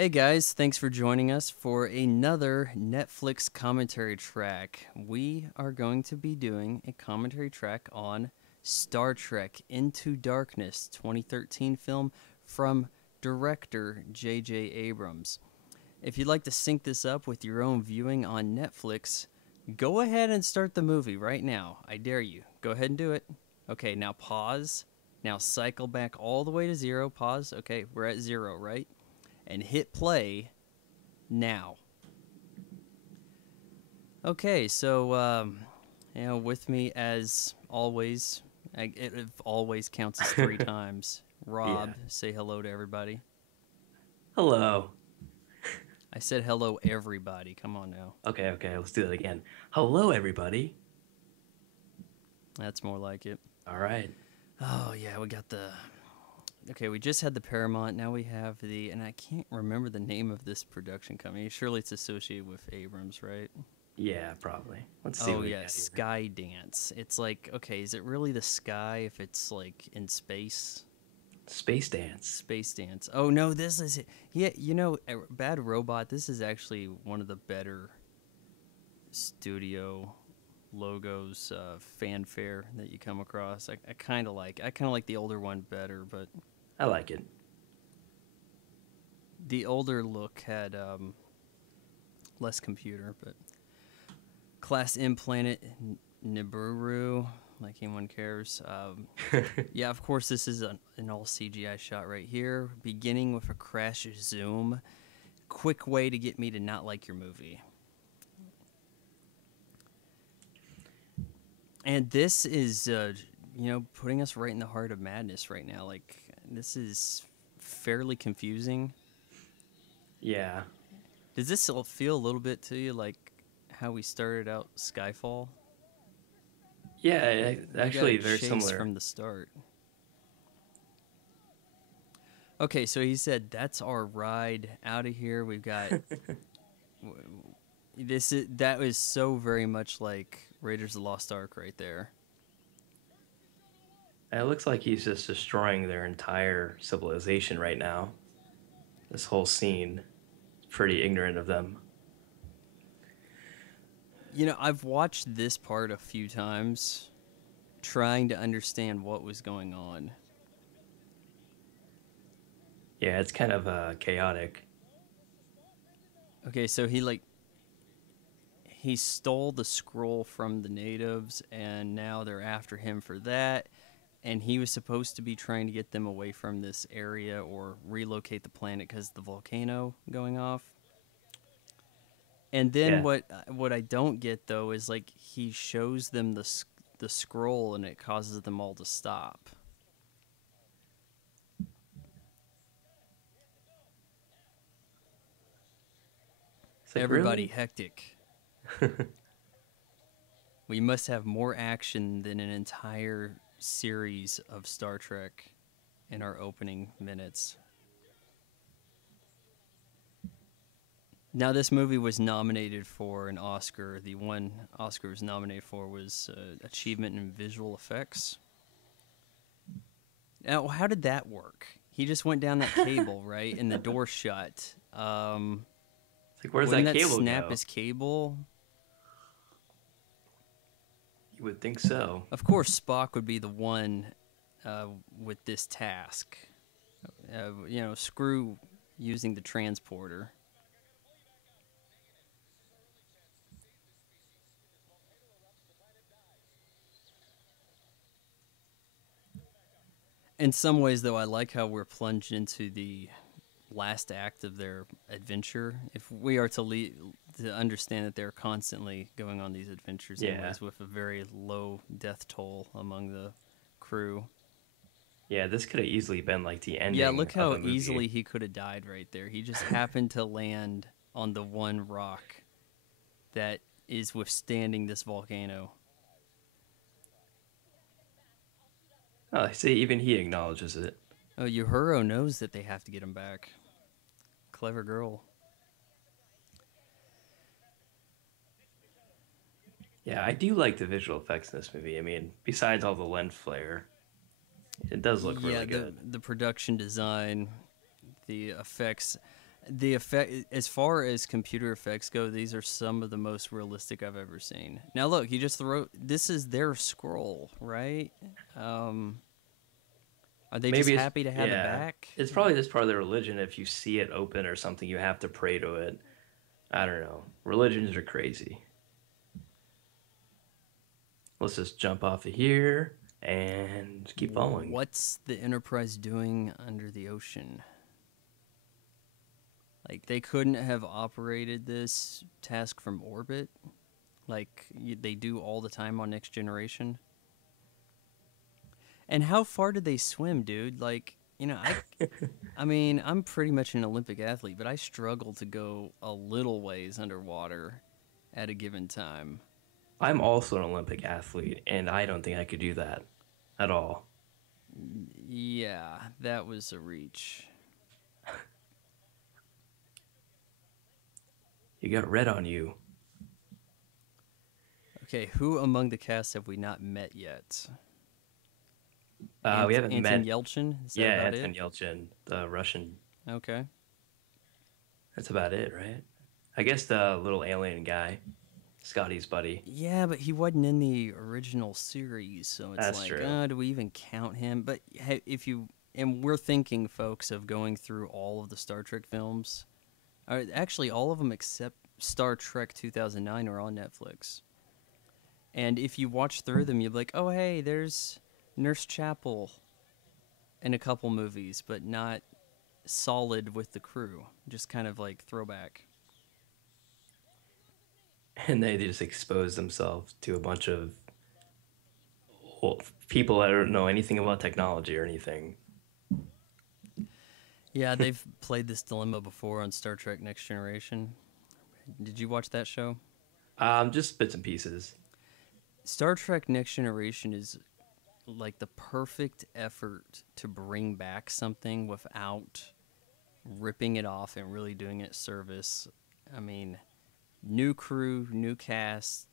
Hey guys, thanks for joining us for another Netflix commentary track. We are going to be doing a commentary track on Star Trek Into Darkness 2013 film from director J.J. Abrams. If you'd like to sync this up with your own viewing on Netflix, go ahead and start the movie right now. I dare you. Go ahead and do it. Okay, now pause. Now cycle back all the way to zero. Pause. Okay, we're at zero, right? And hit play now. Okay, so with me as always, it always counts as three times. Rob, Yeah. say hello to everybody. Hello. I said hello, everybody. Come on now. Okay, let's do that again. Hello, everybody. That's more like it. All right. Oh yeah, we got the. Okay, we just had the Paramount. Now we have the, and I can't remember the name of this production company. Surely it's associated with Abrams, right? Yeah, probably. Let's see Oh what we yeah, got here. Skydance. It's like, okay, is it really the sky if it's like in space? Space Dance. Space Dance. Oh no, this is yeah. Bad Robot. This is actually one of the better studio logos, fanfare that you come across. I kind of like. I kind of like the older one better, but I like it. the older look had less computer. But Class M Planet Nibiru. Like anyone cares. Yeah, of course, this is an all CGI shot right here, beginning with a crash zoom. Quick way to get me to not like your movie. And this is, putting us right in the heart of madness right now. Like, this is fairly confusing. Yeah. Does this feel a little bit to you like how we started out Skyfall? Yeah, We got a actually very chase similar. from the start. Okay, so he said that's our ride out of here. We've got that was so very much like Raiders of the Lost Ark right there. It looks like he's just destroying their entire civilization right now. This whole scene is pretty ignorant of them. I've watched this part a few times trying to understand what was going on. Yeah, it's kind of chaotic. Okay, so he stole the scroll from the natives and now they're after him for that, and he was supposed to be trying to get them away from this area or relocate the planet cuz the volcano going off. And then Yeah. what I don't get though is like he shows them the scroll and it causes them all to stop. It's like, Everybody really? hectic. We must have more action than an entire series of Star Trek in our opening minutes. Now, this movie was nominated for an Oscar. The one Oscar it was nominated for was Achievement in Visual Effects. Now, how did that work? He just went down that cable, right? And the door shut. It's like, where's Wouldn't that that cable snap go? his cable? You would think so. Of course, Spock would be the one with this task. Screw using the transporter. In some ways, though, I like how we're plunged into the last act of their adventure. If we are to understand that they're constantly going on these adventures, Yeah. anyways, with a very low death toll among the crew. Yeah, this could have easily been like the Yeah, ending look of how a movie. easily he could have died right there. He just happened to land on the one rock that is withstanding this volcano. Oh, see, even he acknowledges it. Oh, Uhura knows that they have to get him back. Clever girl. Yeah, I do like the visual effects in this movie. I mean, besides all the lens flare, it does look Yeah, really the good. the production design, the effects. The effect, as far as computer effects go, these are some of the most realistic I've ever seen. Now, look, he just wrote. This is their scroll, right? Um, are they just Maybe it's happy to have it yeah. back? It's probably just part of their religion. If you see it open or something, you have to pray to it. I don't know. Religions are crazy. Let's just jump off of here and keep following. What's the Enterprise doing under the ocean? Like, they couldn't have operated this task from orbit, like they do all the time on Next Generation. And how far did they swim, dude? Like, I mean, I'm pretty much an Olympic athlete, but I struggle to go a little ways underwater at a given time. I'm also an Olympic athlete, and I don't think I could do that at all. Yeah, that was a reach. You got red on you. Okay, who among the cast have we not met yet? We haven't Anton met. Yelchin? Is that Yeah, about it? Anton Yelchin, the Russian. Okay. That's about it, right? I guess the little alien guy, Scotty's buddy. Yeah, but he wasn't in the original series, so it's That's like, true. do we even count him? But if you, and we're thinking, folks, of going through all of the Star Trek films. Actually, all of them except Star Trek 2009 are on Netflix. And if you watch through them, you'll be like, oh, hey, there's Nurse Chapel in a couple movies, but not solid with the crew. Just kind of like throwback. And they just expose themselves to a bunch of well, people that don't know anything about technology or anything. Yeah, they've played this dilemma before on Star Trek Next Generation. Did you watch that show? Just bits and pieces. Star Trek Next Generation is like the perfect effort to bring back something without ripping it off and really doing it service. I mean, new crew, new cast,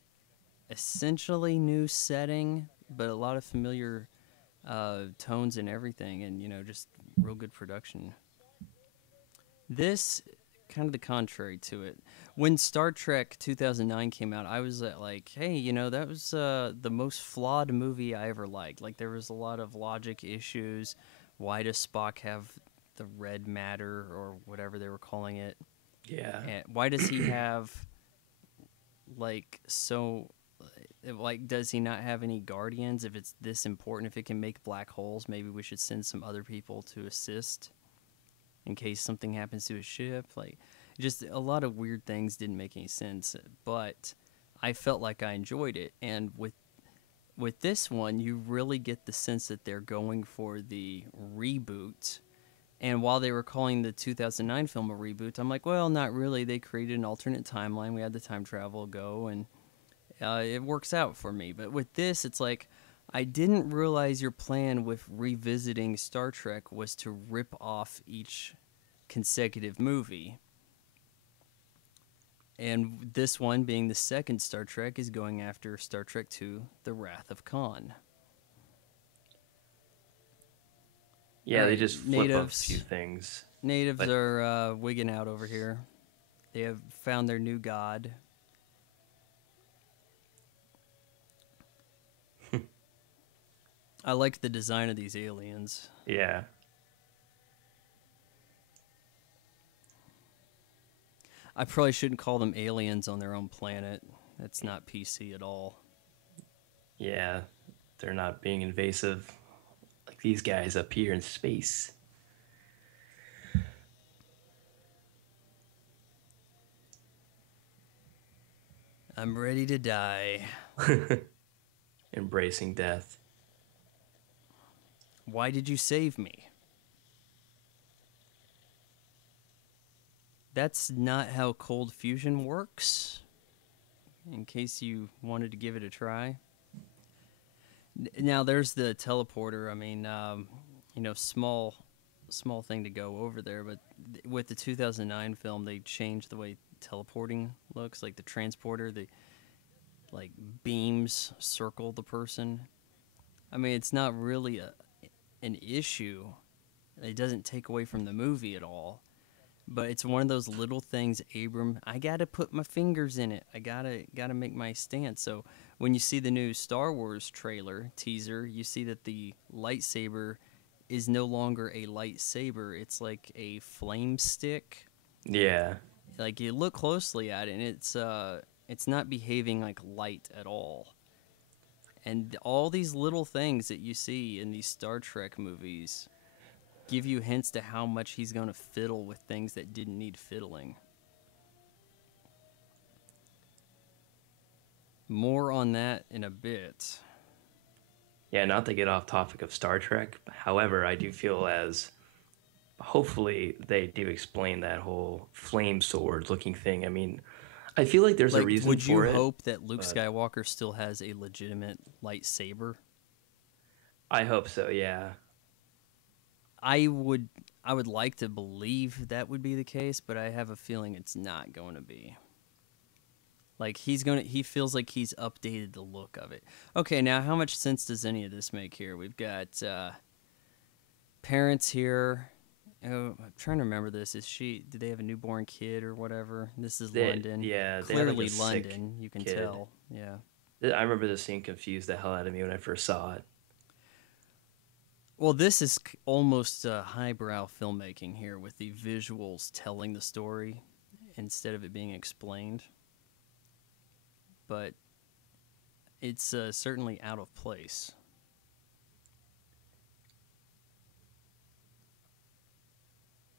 essentially new setting, but a lot of familiar tones and everything, and just real good production. This kind of the contrary to it. When Star Trek 2009 came out, I was like, hey, that was the most flawed movie I ever liked. Like, there was a lot of logic issues. Why does Spock have the red matter or whatever they were calling it? Yeah. And why does he have like so like does he not have any guardians if it's this important, if it can make black holes? Maybe we should send some other people to assist in case something happens to his ship. Like, just a lot of weird things didn't make any sense, but I felt like I enjoyed it. And with this one, you really get the sense that they're going for the reboot. And while they were calling the 2009 film a reboot, I'm like, well, not really. They created an alternate timeline. We had the time travel go, and it works out for me. But with this, it's like, I didn't realize your plan with revisiting Star Trek was to rip off each consecutive movie. And this one, being the second Star Trek, is going after Star Trek II, The Wrath of Khan. Yeah, they Alright, just flip up a few things. Natives But are wigging out over here. They have found their new god. I like the design of these aliens. yeah. I probably shouldn't call them aliens on their own planet. That's not PC at all. Yeah. They're not being invasive like these guys up here in space. I'm ready to die. Embracing death. Why did you save me? That's not how cold fusion works, in case you wanted to give it a try. Now, there's the teleporter. I mean, small thing to go over there, but with the 2009 film, they changed the way teleporting looks. Like the transporter, the like beams circle the person. I mean, it's not really an issue. It doesn't take away from the movie at all. But it's one of those little things, Abram. I gotta put my fingers in it. I gotta make my stance. So when you see the new Star Wars trailer teaser, you see that the lightsaber is no longer a lightsaber. It's like a flame stick. Yeah. Like you look closely at it, and it's not behaving like light at all. And all these little things that you see in these Star Trek movies give you hints to how much he's going to fiddle with things that didn't need fiddling. More on that in a bit. Yeah, not to get off topic of Star Trek. However, I do feel as hopefully they do explain that whole flame sword looking thing. I mean, I feel like there's a Like, reason would you for it, hope that Luke but Skywalker still has a legitimate lightsaber? I hope so, yeah. I would I would like to believe that would be the case, but I have a feeling it's not going to be. Like he feels like he's updated the look of it. Okay, now how much sense does any of this make here? We've got parents here. Oh, I'm trying to remember this. Did they have a newborn kid or whatever? This is London. They had like a Clearly sick London, you can kid. tell. Yeah. I remember this scene confused the hell out of me when I first saw it. Well, this is almost highbrow filmmaking here with the visuals telling the story instead of it being explained. But it's certainly out of place.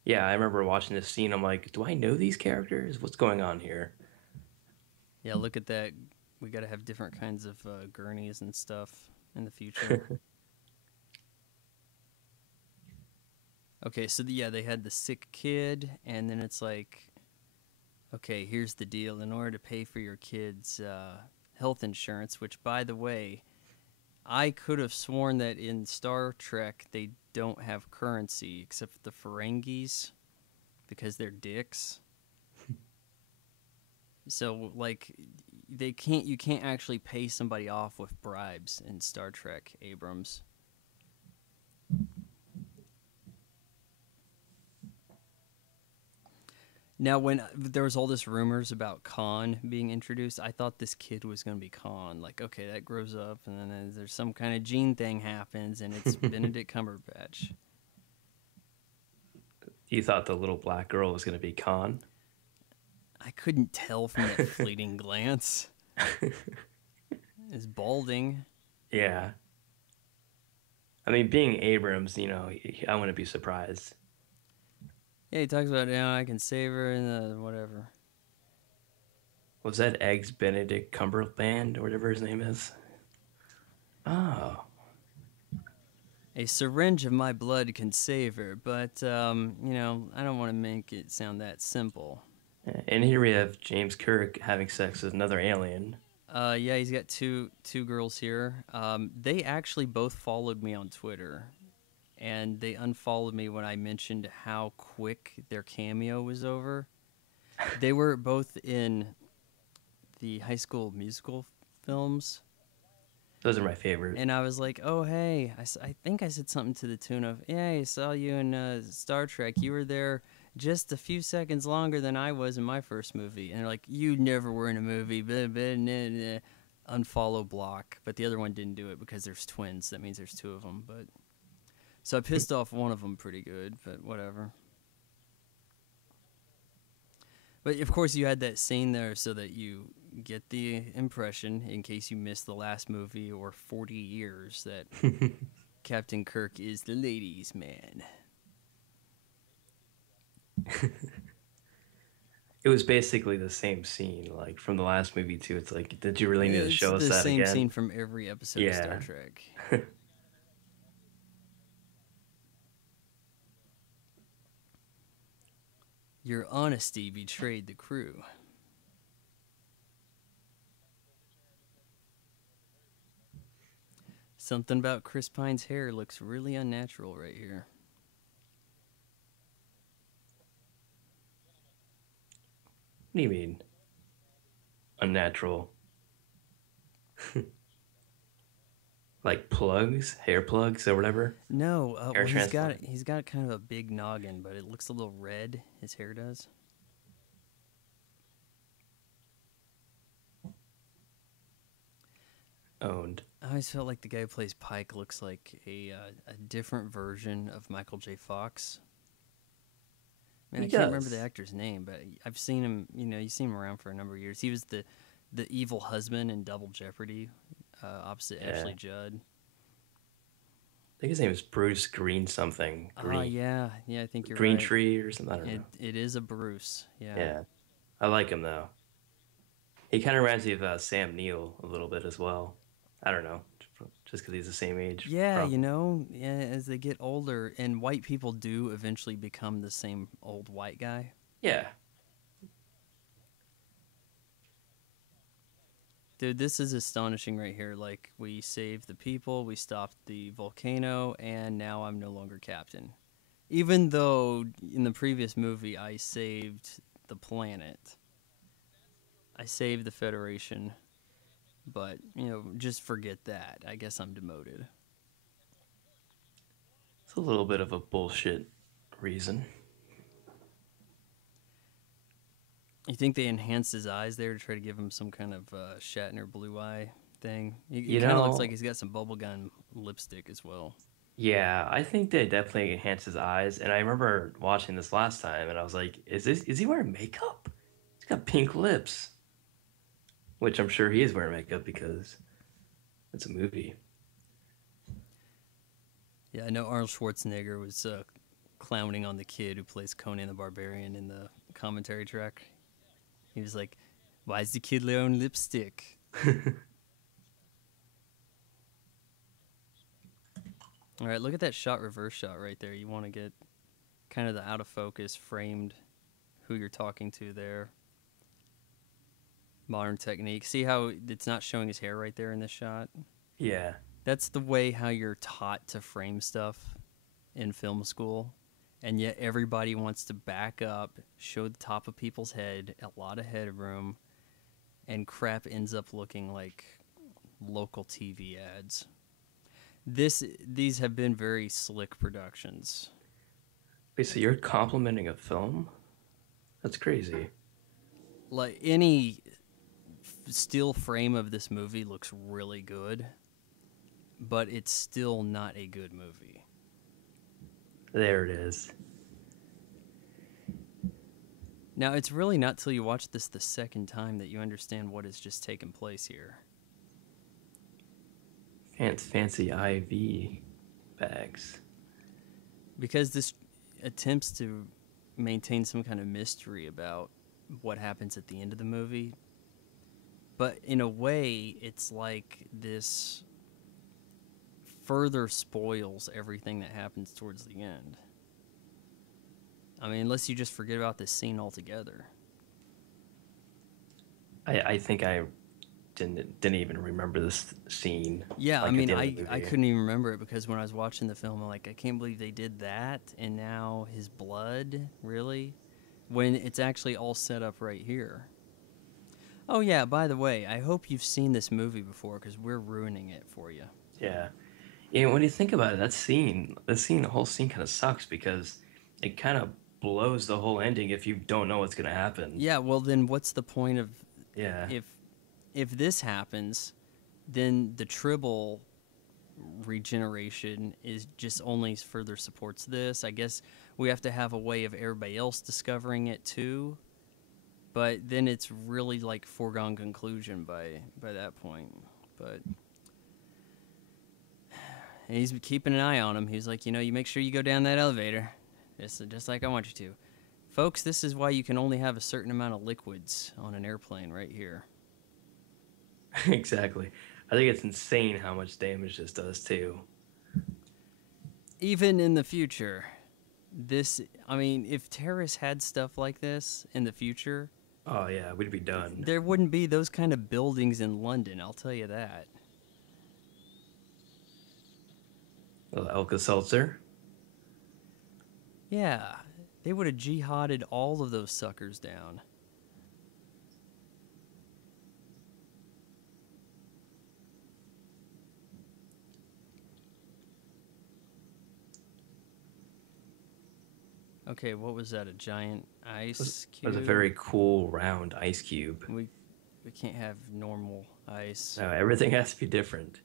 Yeah, I remember watching this scene. I'm like, do I know these characters? What's going on here? Yeah, look at that. We got to have different kinds of gurneys and stuff in the future. Okay, so yeah, they had the sick kid, and then it's like, okay, here's the deal. In order to pay for your kid's health insurance, which, by the way, I could have sworn that in Star Trek they don't have currency except for the Ferengis because they're dicks. So like you can't actually pay somebody off with bribes in Star Trek, Abrams. Now, when there was all this rumors about Khan being introduced, I thought this kid was going to be Khan. Like, okay, that grows up, and then there's some kind of gene thing happens, and it's Benedict Cumberbatch. You thought the little black girl was going to be Khan? I couldn't tell from that fleeting glance. It's balding. Yeah. I mean, being Abrams, I wouldn't be surprised. Yeah, he talks about, I can save her and whatever. Was that Eggs Benedict Cumberland or whatever his name is? Oh. A syringe of my blood can save her, but, I don't want to make it sound that simple. And here we have James Kirk having sex with another alien. Yeah, he's got two girls here. They actually both followed me on Twitter, and they unfollowed me when I mentioned how quick their cameo was over. They were both in the High School Musical films. Those are my favorite. And I was like, oh, hey, I think I said something to the tune of, yeah, I saw you in Star Trek. You were there just a few seconds longer than I was in my first movie. And they're like, you never were in a movie. Blah, blah, blah, blah. Unfollow block. But the other one didn't do it because there's twins. That means there's two of them. But so I pissed off one of them pretty good, but whatever. But of course, you had that scene there so that you get the impression, in case you missed the last movie or 40 years, that Captain Kirk is the ladies' man. It was basically the same scene, like from the last movie too. It's like, did you really need to show us that again? It's the same scene from every episode of Star Trek. Your honesty betrayed the crew. Something about Chris Pine's hair looks really unnatural right here. What do you mean? Unnatural. like plugs, hair plugs or whatever, No, hair well transplant. he's got kind of a big noggin, but it looks a little red. His hair does. Owned. I always felt like the guy who plays Pike looks like a different version of Michael J. Fox. Man, He I can't remember the does. actor's name, but I've seen him. You know, you seen him around for a number of years. He was the evil husband in Double Jeopardy, opposite Yeah. Ashley Judd. I think his name is Bruce Green something. Ah, Green yeah, yeah. I think you're Green right. Tree or something. I don't know. It is a Bruce. Yeah. Yeah. I like him though. He kind of reminds me of Sam Neill a little bit as well. I don't know, just because he's the same age, Yeah, you probably. know, yeah, as they get older, and white people do eventually become the same old white guy. Yeah. Dude, this is astonishing right here. Like, we saved the people, we stopped the volcano, and now I'm no longer captain. Even though in the previous movie I saved the planet, I saved the Federation, but, you know, just forget that. I guess I'm demoted. It's a little bit of a bullshit reason. You think they enhanced his eyes there to try to give him some kind of Shatner blue eye thing? It You kind of looks like know, he's got some bubblegum lipstick as well. yeah, I think they definitely enhance his eyes. And I remember watching this last time, and I was like, is he wearing makeup? He's got pink lips, which I'm sure he is wearing makeup because it's a movie. Yeah, I know Arnold Schwarzenegger was clowning on the kid who plays Conan the Barbarian in the commentary track. He was like, "Why is the kid wearing lipstick?" All right, look at that shot, reverse shot right there. You want to get kind of the out of focus, framed who you're talking to there. Modern technique. See how it's not showing his hair right there in this shot? Yeah. That's the way how you're taught to frame stuff in film school. And yet everybody wants to back up, show the top of people's head, a lot of headroom, and crap ends up looking like local TV ads. These have been very slick productions. Wait, so you're complimenting a film? That's crazy. Like any still frame of this movie looks really good, but it's still not a good movie. There it is. Now, it's really not till you watch this the second time that you understand what has just taken place here. Fancy IV bags. Because this attempts to maintain some kind of mystery about what happens at the end of the movie. But in a way, it's like this further spoils everything that happens towards the end. I mean, unless you just forget about this scene altogether. I think I didn't even remember this scene Yeah, I like at mean, the end of the I movie. couldn't even remember it because when I was watching the film, I'm like, I can't believe they did that, and now his blood, really? When it's actually all set up right here. Oh, yeah, by the way, I hope you've seen this movie before because we're ruining it for you. Yeah. And when you think about it, the whole scene kind of sucks because it kind of blows the whole ending if you don't know what's gonna happen. Yeah, well, then what's the point of Yeah. if if this happens, then the Tribble regeneration is just only further supports this. I guess we have to have a way of everybody else discovering it too. But then it's really like foregone conclusion by that point. But he's keeping an eye on him. He's like, you know, you make sure you go down that elevator, just like I want you to. Folks, this is why you can only have a certain amount of liquids on an airplane right here. Exactly. I think it's insane how much damage this does too. Even in the future, this, I mean, if terrorists had stuff like this in the future, Oh yeah, we'd be done. there wouldn't be those kind of buildings in London, I'll tell you that. Well, Alka-Seltzer. Yeah, they would have jihaded all of those suckers down. Okay, what was that? A giant ice It was a cube? very cool round ice cube. We we can't have normal ice. No, everything has to be different.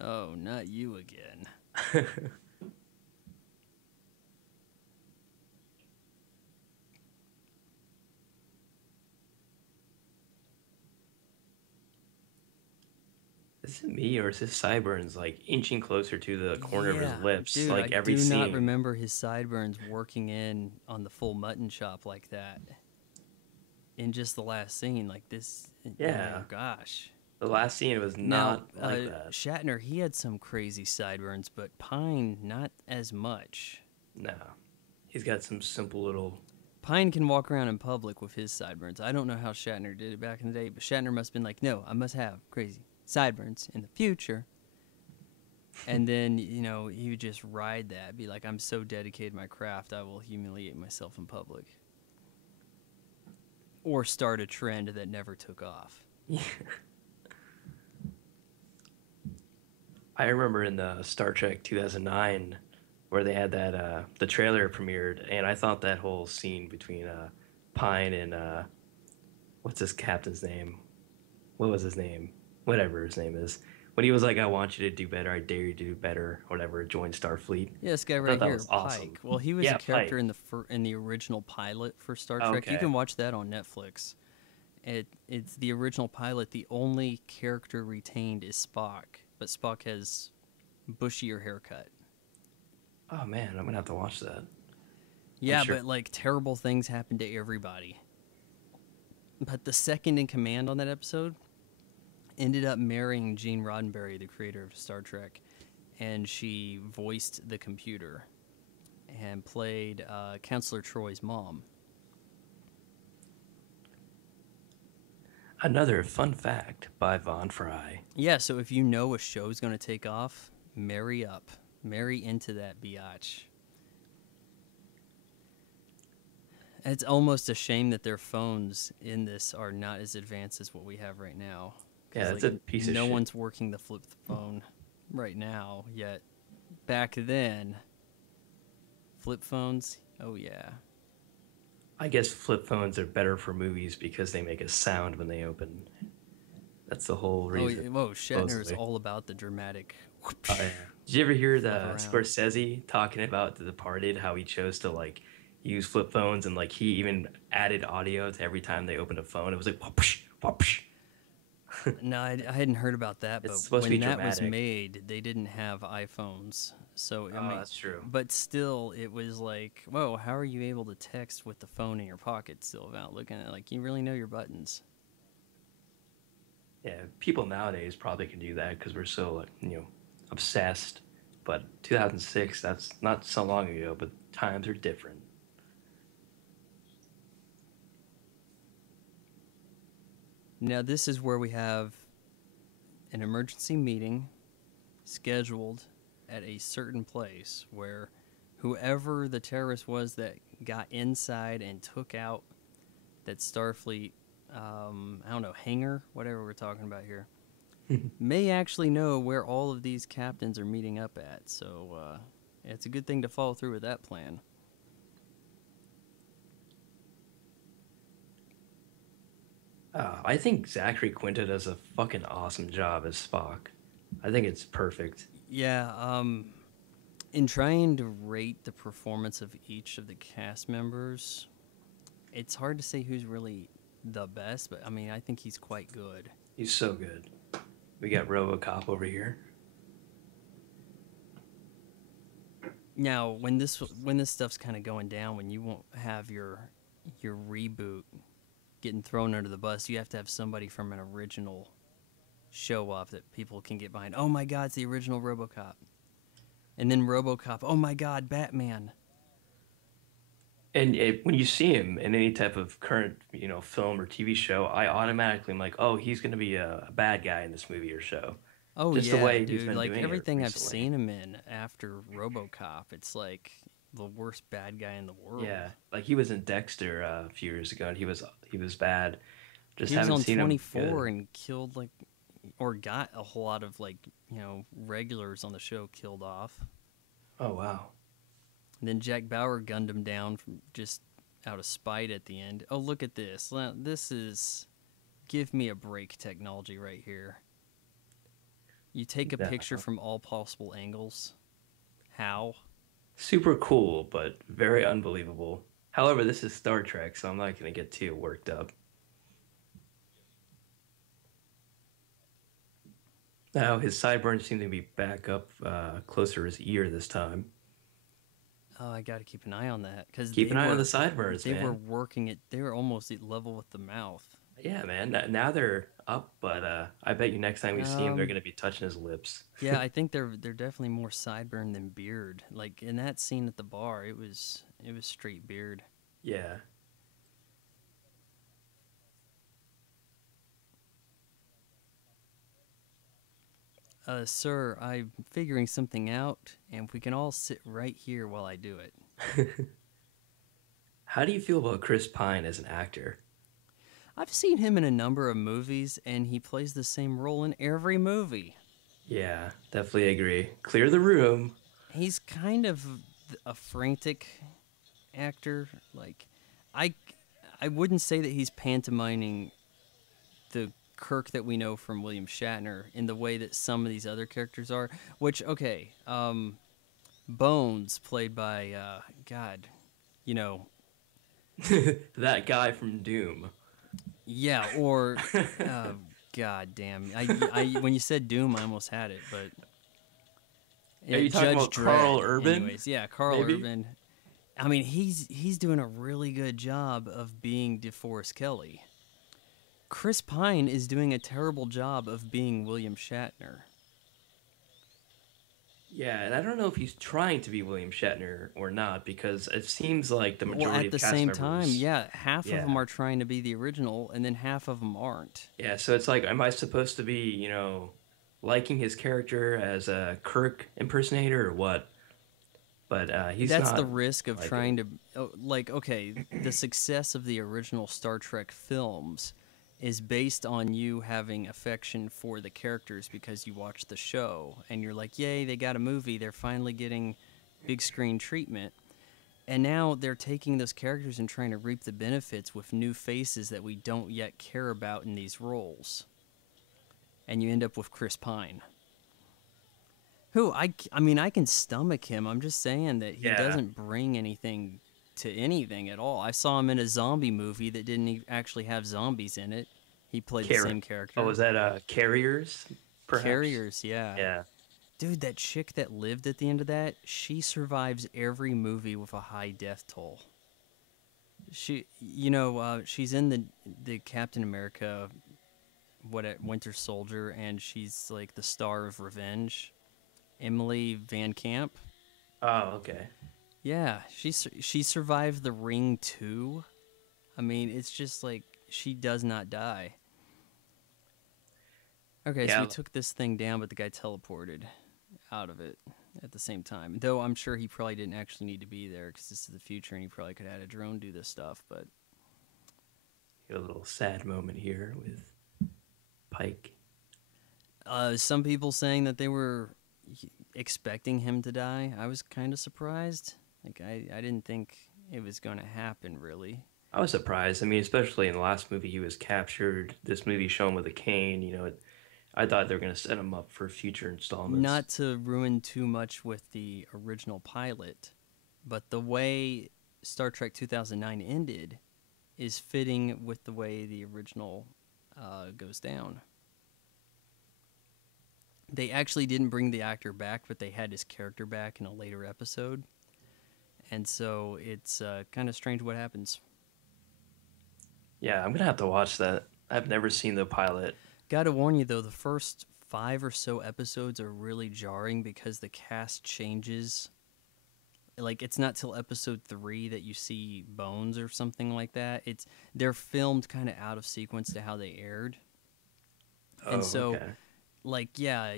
Oh, not you again. Is it me or is his sideburns like inching closer to the corner of his Yeah, lips dude, I like every do not scene? remember his sideburns working in on the full mutton chop like that in just the last scene. Like this, oh Yeah, gosh. the last scene was Now, not like that. Shatner, he had some crazy sideburns, but Pine, not as much. No, he's got some simple little. Pine can walk around in public with his sideburns. I don't know how Shatner did it back in the day, but Shatner must have been like, no, I must have crazy sideburns in the future. And then, he would just ride that, be like, I'm so dedicated to my craft, I will humiliate myself in public. Or start a trend that never took off. I remember in the Star Trek 2009 where they had that the trailer premiered, and I thought that whole scene between Pine and what's this captain's name? What was his name? Whatever his name is. When he was like, "I want you to do better. I dare you to do better," or whatever. Join Starfleet. Yeah, this guy I thought right that here, was awesome. Pike. Well, he was a Yeah, character Pike. in the original pilot for Star Trek. You Okay. can watch that on Netflix. It's the original pilot. The only character retained is Spock, but Spock has bushier haircut. Oh man, I'm gonna have to watch that. I'm Yeah, sure. but like terrible things happen to everybody. But the second in command on that episode ended up marrying Gene Roddenberry, the creator of Star Trek, and she voiced the computer and played Counselor Troy's mom. Another fun fact by Von Fry. Yeah, so if you know a show's going to take off, marry up. Marry into that biatch. It's almost a shame that their phones in this are not as advanced as what we have right now. Yeah, 'Cause, that's a piece of no shit. one's working the flip phone right now, yet back then, flip phones, oh yeah. I guess flip phones are better for movies because they make a sound when they open. That's the whole Oh, reason. whoa, Shatner is Supposedly. all about the dramatic Oh, yeah. Did you ever hear flip the around. Scorsese talking about The Departed, how he chose to like use flip phones and like he even added audio to every time they opened a phone. It was like whoosh, whoosh. No, I hadn't heard about that, but It's supposed to be when that was dramatic. made, they didn't have iPhones. So, I Oh, mean, that's true. but still, it was like, whoa, how are you able to text with the phone in your pocket still without looking at it? Like, you really know your buttons. Yeah, people nowadays probably can do that because we're so like, obsessed. But 2006, that's not so long ago, but times are different. Now, this is where we have an emergency meeting scheduled at a certain place where whoever the terrorist was that got inside and took out that Starfleet, I don't know, hangar, whatever we're talking about here, may actually know where all of these captains are meeting up at. So it's a good thing to follow through with that plan. I think Zachary Quinto does a fucking awesome job as Spock. I think it's perfect. Yeah, in trying to rate the performance of each of the cast members, it's hard to say who's really the best, but I mean, I think he's quite good. He's so good. We got RoboCop over here. Now, when this stuff's kind of going down, when you won't have your reboot getting thrown under the bus, you have to have somebody from an original show off that people can get behind. Oh my God, it's the original RoboCop. And then RoboCop. Oh my God, Batman. And when you see him in any type of current, film or TV show, I automatically am like, oh, he's going to be a bad guy in this movie or show. Oh Just the yeah, way he's dude. been Like doing it everything I've recently. seen him in after RoboCop, it's like the worst bad guy in the world. Yeah, like he was in Dexter a few years ago, and he was bad. Just He was haven't on seen him 24 good. and killed like, or got a whole lot of like, regulars on the show killed off. Oh wow. And then Jack Bauer gunned him down from just out of spite at the end. Oh, look at this. This is give me a break technology right here. You take a Yeah. picture from all possible angles. How? Super cool, but very unbelievable. However, this is Star Trek, so I'm not gonna get too worked up. Now his sideburns seem to be back up closer to his ear this time. Oh, I got to keep an eye on that because Keep an eye on the sideburns, they were man. working it. They were almost at level with the mouth. Yeah, man. Now they're up, but I bet you next time we see him, they're Um, gonna be touching his lips. yeah, I think they're definitely more sideburn than beard. Like in that scene at the bar, it was straight beard. Yeah. Sir, I'm figuring something out, and if we can all sit right here while I do it. How do you feel about Chris Pine as an actor? I've seen him in a number of movies, and he plays the same role in every movie. Yeah, definitely agree. Clear the room. He's kind of a frantic actor. Like, I, I wouldn't say that he's pantomiming the Kirk that we know from William Shatner in the way that some of these other characters are. Which, okay, Bones, played by God, you know, That guy from Doom. yeah, or uh, God damn, when you said Doom, I almost had it, but Are you talking Judge about Carl Dredd. Urban? Anyways, yeah, Carl Maybe? Urban. I mean, he's doing a really good job of being DeForest Kelly. Chris Pine is doing a terrible job of being William Shatner. Yeah, and I don't know if he's trying to be William Shatner or not because it seems like the Well, majority at of the cast same time, members. yeah, half of them Yeah. are trying to be the original, and then half of them aren't. Yeah, so it's like, am I supposed to be, liking his character as a Kirk impersonator or what? But he's That's the not risk of liking it. trying to, like, okay, the success of the original Star Trek films is based on you having affection for the characters because you watch the show and you're like, yay, they got a movie, they're finally getting big screen treatment. And now they're taking those characters and trying to reap the benefits with new faces that we don't yet care about in these roles. And you end up with Chris Pine. Who I mean, I can stomach him. I'm just saying that he Yeah. doesn't bring anything to anything at all. I saw him in a zombie movie that didn't actually have zombies in it. He played the Car same Oh, character. was that Carriers, perhaps? Carriers, yeah. Yeah. Dude, that chick that lived at the end of that, she survives every movie with a high death toll. She's in the Captain America, Winter Soldier, and she's like the star of Revenge. Emily Van Camp. Oh, okay. Yeah, she survived the Ring too. I mean, it's just like she does not die. Okay, so we Yeah. took this thing down, but the guy teleported out of it at the same time. Though I'm sure he probably didn't actually need to be there because this is the future, and he probably could have had a drone do this stuff. But A little sad moment here with Pike. some people saying that they were expecting him to die. I was kind of surprised. Like I didn't think it was going to happen really. I was surprised. I mean, especially in the last movie, he was captured. This movie shown with a cane. I thought they were going to set him up for future installments. Not to ruin too much with the original pilot, but the way Star Trek 2009 ended is fitting with the way the original goes down. They actually didn't bring the actor back, but they had his character back in a later episode. And so it's kind of strange what happens. Yeah, I'm gonna have to watch that. I've never seen the pilot. Gotta warn you though, the first 5 or so episodes are really jarring because the cast changes. Like it's not till episode 3 that you see Bones or something like that. They're filmed kind of out of sequence to how they aired, Oh, and so okay. like yeah,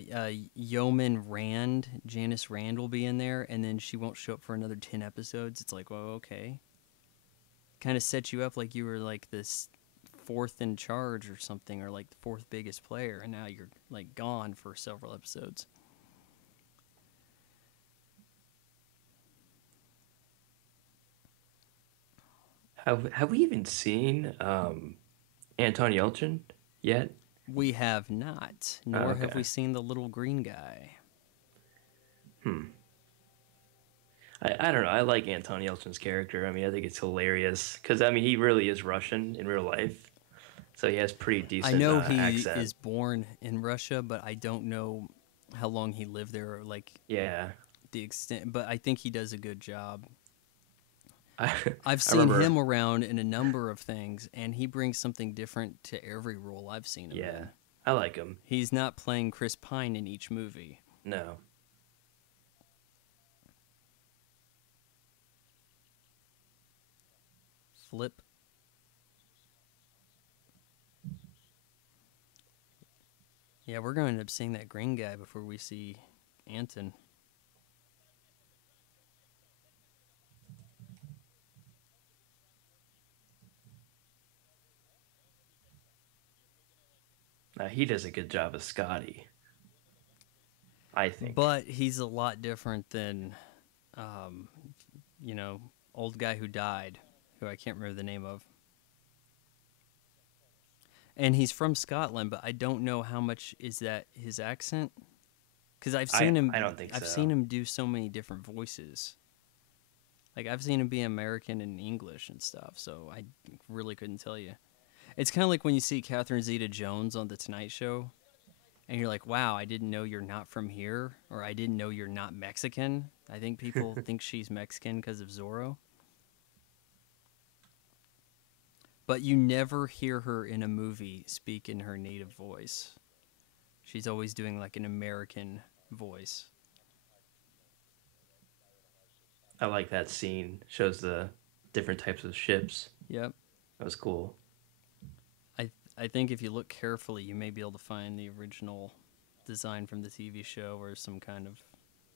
Yeoman Rand, Janice Rand will be in there, and then she won't show up for another 10 episodes. It's like, well, okay, kind of set you up like you were like this fourth in charge or something, or like the fourth biggest player, and now you're like gone for several episodes. Have we even seen Anton Yelchin yet? We have not, Oh, nor have we okay. seen the little green guy. Hmm. I don't know. I like Anton Yelchin's character. I mean, I think it's hilarious because I mean he really is Russian in real life, so he has pretty I decent know he accent. is born in Russia, but I don't know how long he lived there or like Yeah, the extent. But I think he does a good job. I I've I seen remember. him around in a number of things, and he brings something different to every role I've seen him Yeah, in. I like him. He's not playing Chris Pine in each movie. No, Flip. Yeah, we're going to end up seeing that green guy before we see Anton. he does a good job as Scotty. I think. But he's a lot different than, um, you know, old guy who died, who I can't remember the name of. And he's from Scotland, but I don't know how much is that his accent. Because I don't think I've seen so. him do so many different voices. Like I've seen him be American and English and stuff, so I really couldn't tell you. It's kind of like when you see Catherine Zeta-Jones on the Tonight Show, and you're like, "Wow, I didn't know you're not from here," or "I didn't know you're not Mexican." I think people think she's Mexican because of Zorro, but you never hear her in a movie speak in her native voice. She's always doing like an American voice. I like that scene. Shows the different types of ships. Yep. That was cool. I think if you look carefully, you may be able to find the original design from the TV show or some kind of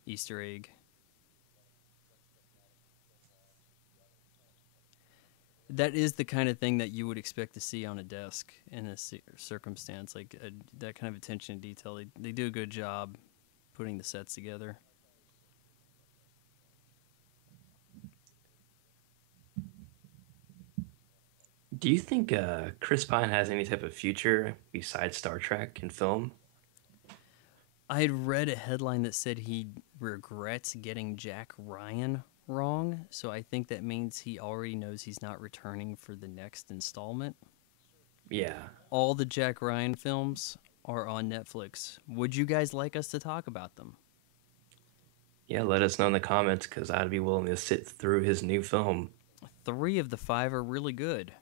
Easter egg. That is the kind of thing that you would expect to see on a desk in a circumstance, like that kind of attention to detail. They do a good job putting the sets together. Do you think Chris Pine has any type of future besides Star Trek and film? I had read a headline that said he regrets getting Jack Ryan wrong, so I think that means he already knows he's not returning for the next installment. Yeah. All the Jack Ryan films are on Netflix. Would you guys like us to talk about them? Yeah, let us know in the comments because I'd be willing to sit through his new film. 3 of the 5 are really good.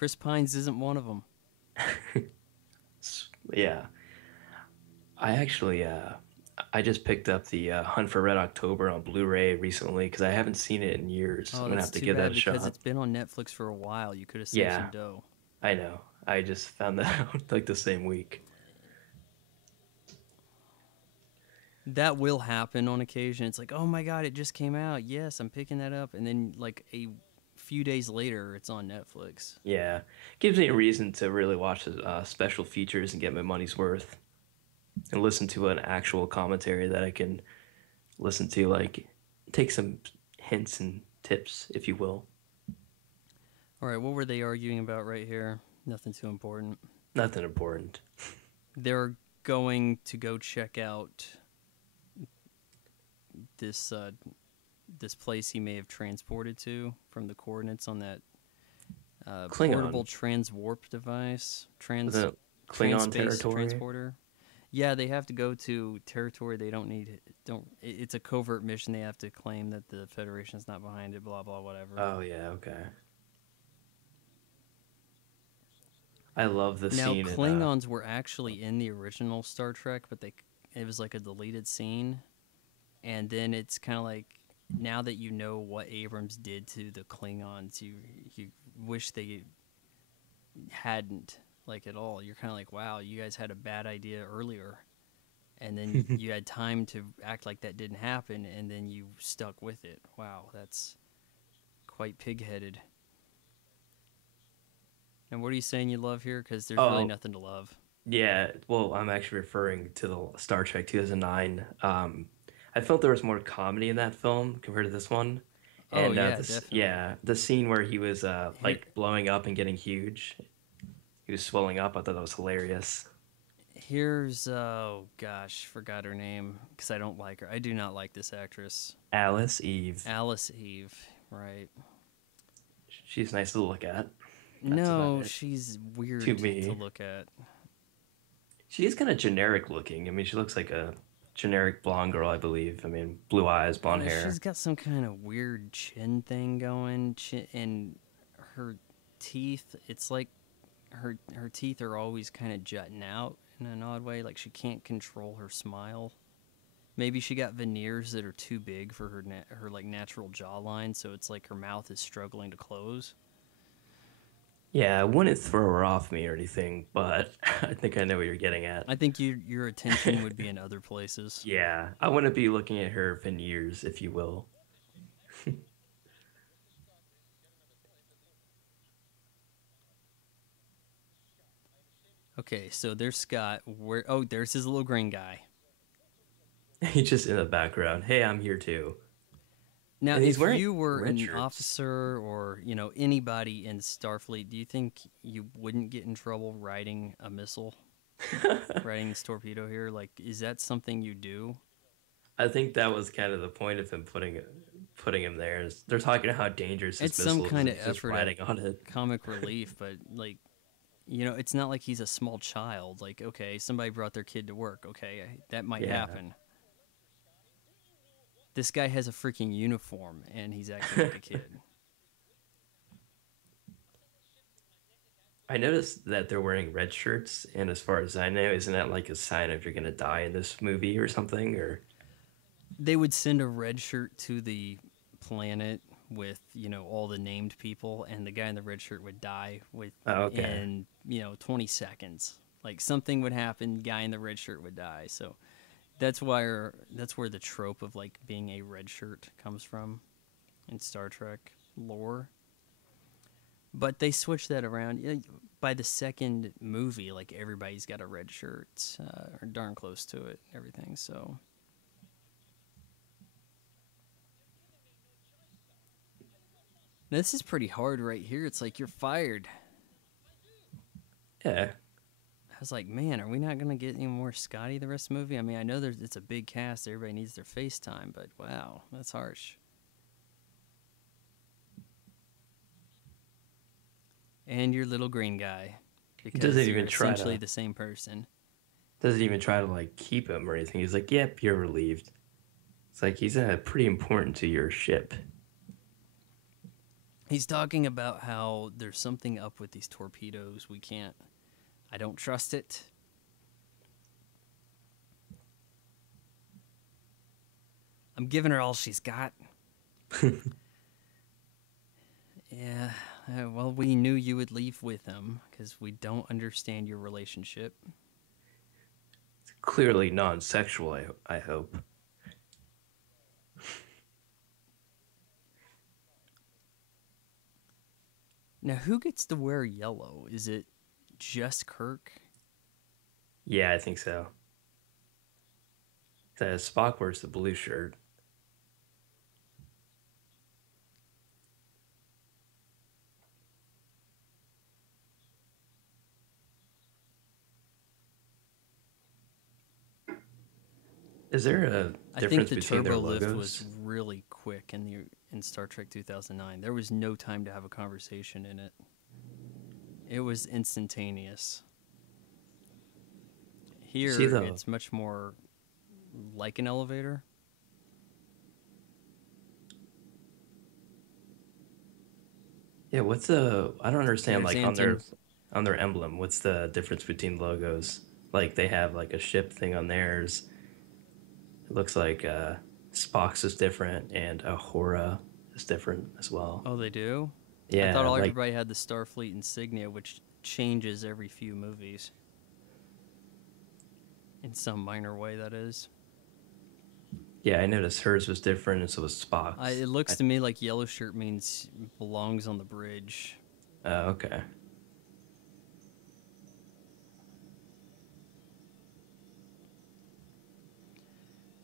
Chris Pines isn't one of them. Yeah. I actually I just picked up the Hunt for Red October on Blu-ray recently because I haven't seen it in years. Oh, I'm gonna that's have to too give that bad a because shot. it's been on Netflix for a while. You could have saved some Yeah, dough. I know. I just found that out like the same week. That will happen on occasion. It's like, oh my god, it just came out. Yes, I'm picking that up. And then, like, a few days later, it's on Netflix. Yeah, gives me a reason to really watch the special features and get my money's worth and listen to an actual commentary that I can listen to, like take some hints and tips, if you will. All right, what were they arguing about right here? Nothing too important. Nothing important. They're going to go check out this this place he may have transported to from the coordinates on that portable Klingon. transwarp device, Was it Klingon space territory? transporter. Yeah, they have to go to territory they don't need. Don't. It's a covert mission. They have to claim that the Federation's not behind it. Blah blah whatever. Oh yeah, okay. I love the Now scene in Klingons were actually in the original Star Trek, but it was like a deleted scene, and then it's kind of like now that you know what Abrams did to the Klingons, you wish they hadn't like at all. You're kind of like, wow, you guys had a bad idea earlier, and then you had time to act like that didn't happen, and then you stuck with it. Wow, that's quite pig-headed. And what are you saying you love here? Because there's really Oh, nothing to love. yeah. Well, I'm actually referring to the Star Trek 2009. I felt there was more comedy in that film compared to this one. Oh And yeah, definitely. the scene where he was Here, like blowing up and getting huge, he was swelling up. I thought that was hilarious. here's oh gosh, forgot her name because I don't like her. I do not like this actress, Alice Eve, Alice Eve. Right? she's nice to look at. That's about No, it. she's To weird to me, look at. she is kind of generic looking. I mean, she looks like a generic blonde girl, I believe. I mean, blue eyes, blonde She's hair. got some kind of weird chin thing going, and her teeth. It's like her teeth are always kind of jutting out in an odd way. Like she can't control her smile. Maybe she got veneers that are too big for her like natural jawline, so it's like her mouth is struggling to close. Yeah, I wouldn't throw her off me or anything, but I think I know what you're getting at. I think your attention would be in other places. Yeah, I wouldn't be looking at her veneers, if you will. Okay, so there's Scott. Where? Oh, there's his little green guy. He's just in the background. Hey, I'm here too. Now, And he's if wearing you were red an shirts. officer or anybody in Starfleet, do you think you wouldn't get in trouble riding a missile, riding this torpedo here? Like, is that something you do? I think that was kind of the point of him putting him there. They're talking about how dangerous It's this some missile is, kind and of he's just effort at riding on it. comic relief, but like, it's not like he's a small child. Like, okay, somebody brought their kid to work. Okay, that might Yeah. happen. This guy has a freaking uniform and he's acting like a kid. I noticed that they're wearing red shirts, and as far as I know, isn't that like a sign of you're gonna die in this movie or something? Or They would send a red shirt to the planet with all the named people, and the guy in the red shirt would die oh, okay. within 20 seconds. Like something would happen, guy in the red shirt would die. So that's where the trope of like being a red shirt comes from in Star Trek lore. But they switched that around. By the second movie, like everybody's got a red shirt, or darn close to it, everything. So this is pretty hard right here. It's like you're fired. Yeah. I was like, man, are we not gonna get any more Scotty the rest of the movie? I mean, I know it's a big cast, everybody needs their FaceTime, but wow, that's harsh. And your little green guy, He because you're essentially the same person. doesn't even try to like keep him or anything. He's like, "Yep, you're relieved." It's like he's pretty important to your ship. He's talking about how there's something up with these torpedoes. I don't trust it. I'm giving her all she's got. Yeah, well, we knew you would leave with him because we don't understand your relationship. Clearly non-sexual, I hope. Now, who gets to wear yellow? Is it just Kirk? Yeah, I think so. Spock wears the blue shirt. Is there a I think difference the between their turbo lift was logos? really quick in Star Trek 2009. There was no time to have a conversation in it. It was instantaneous. See Here, the it's much more like an elevator. yeah, what's the I don't understand There's like Anton. on their emblem, what's the difference between logos? Like they have like a ship thing on theirs. It looks like Spock's is different and Ahura is different as well. Oh, they do. I thought Yeah, all like everybody had the Starfleet insignia, which changes every few movies. In some minor way, that is. Yeah, I noticed hers was different, and so was It Spock's. looks to me like yellow shirt means belongs on the bridge. Okay.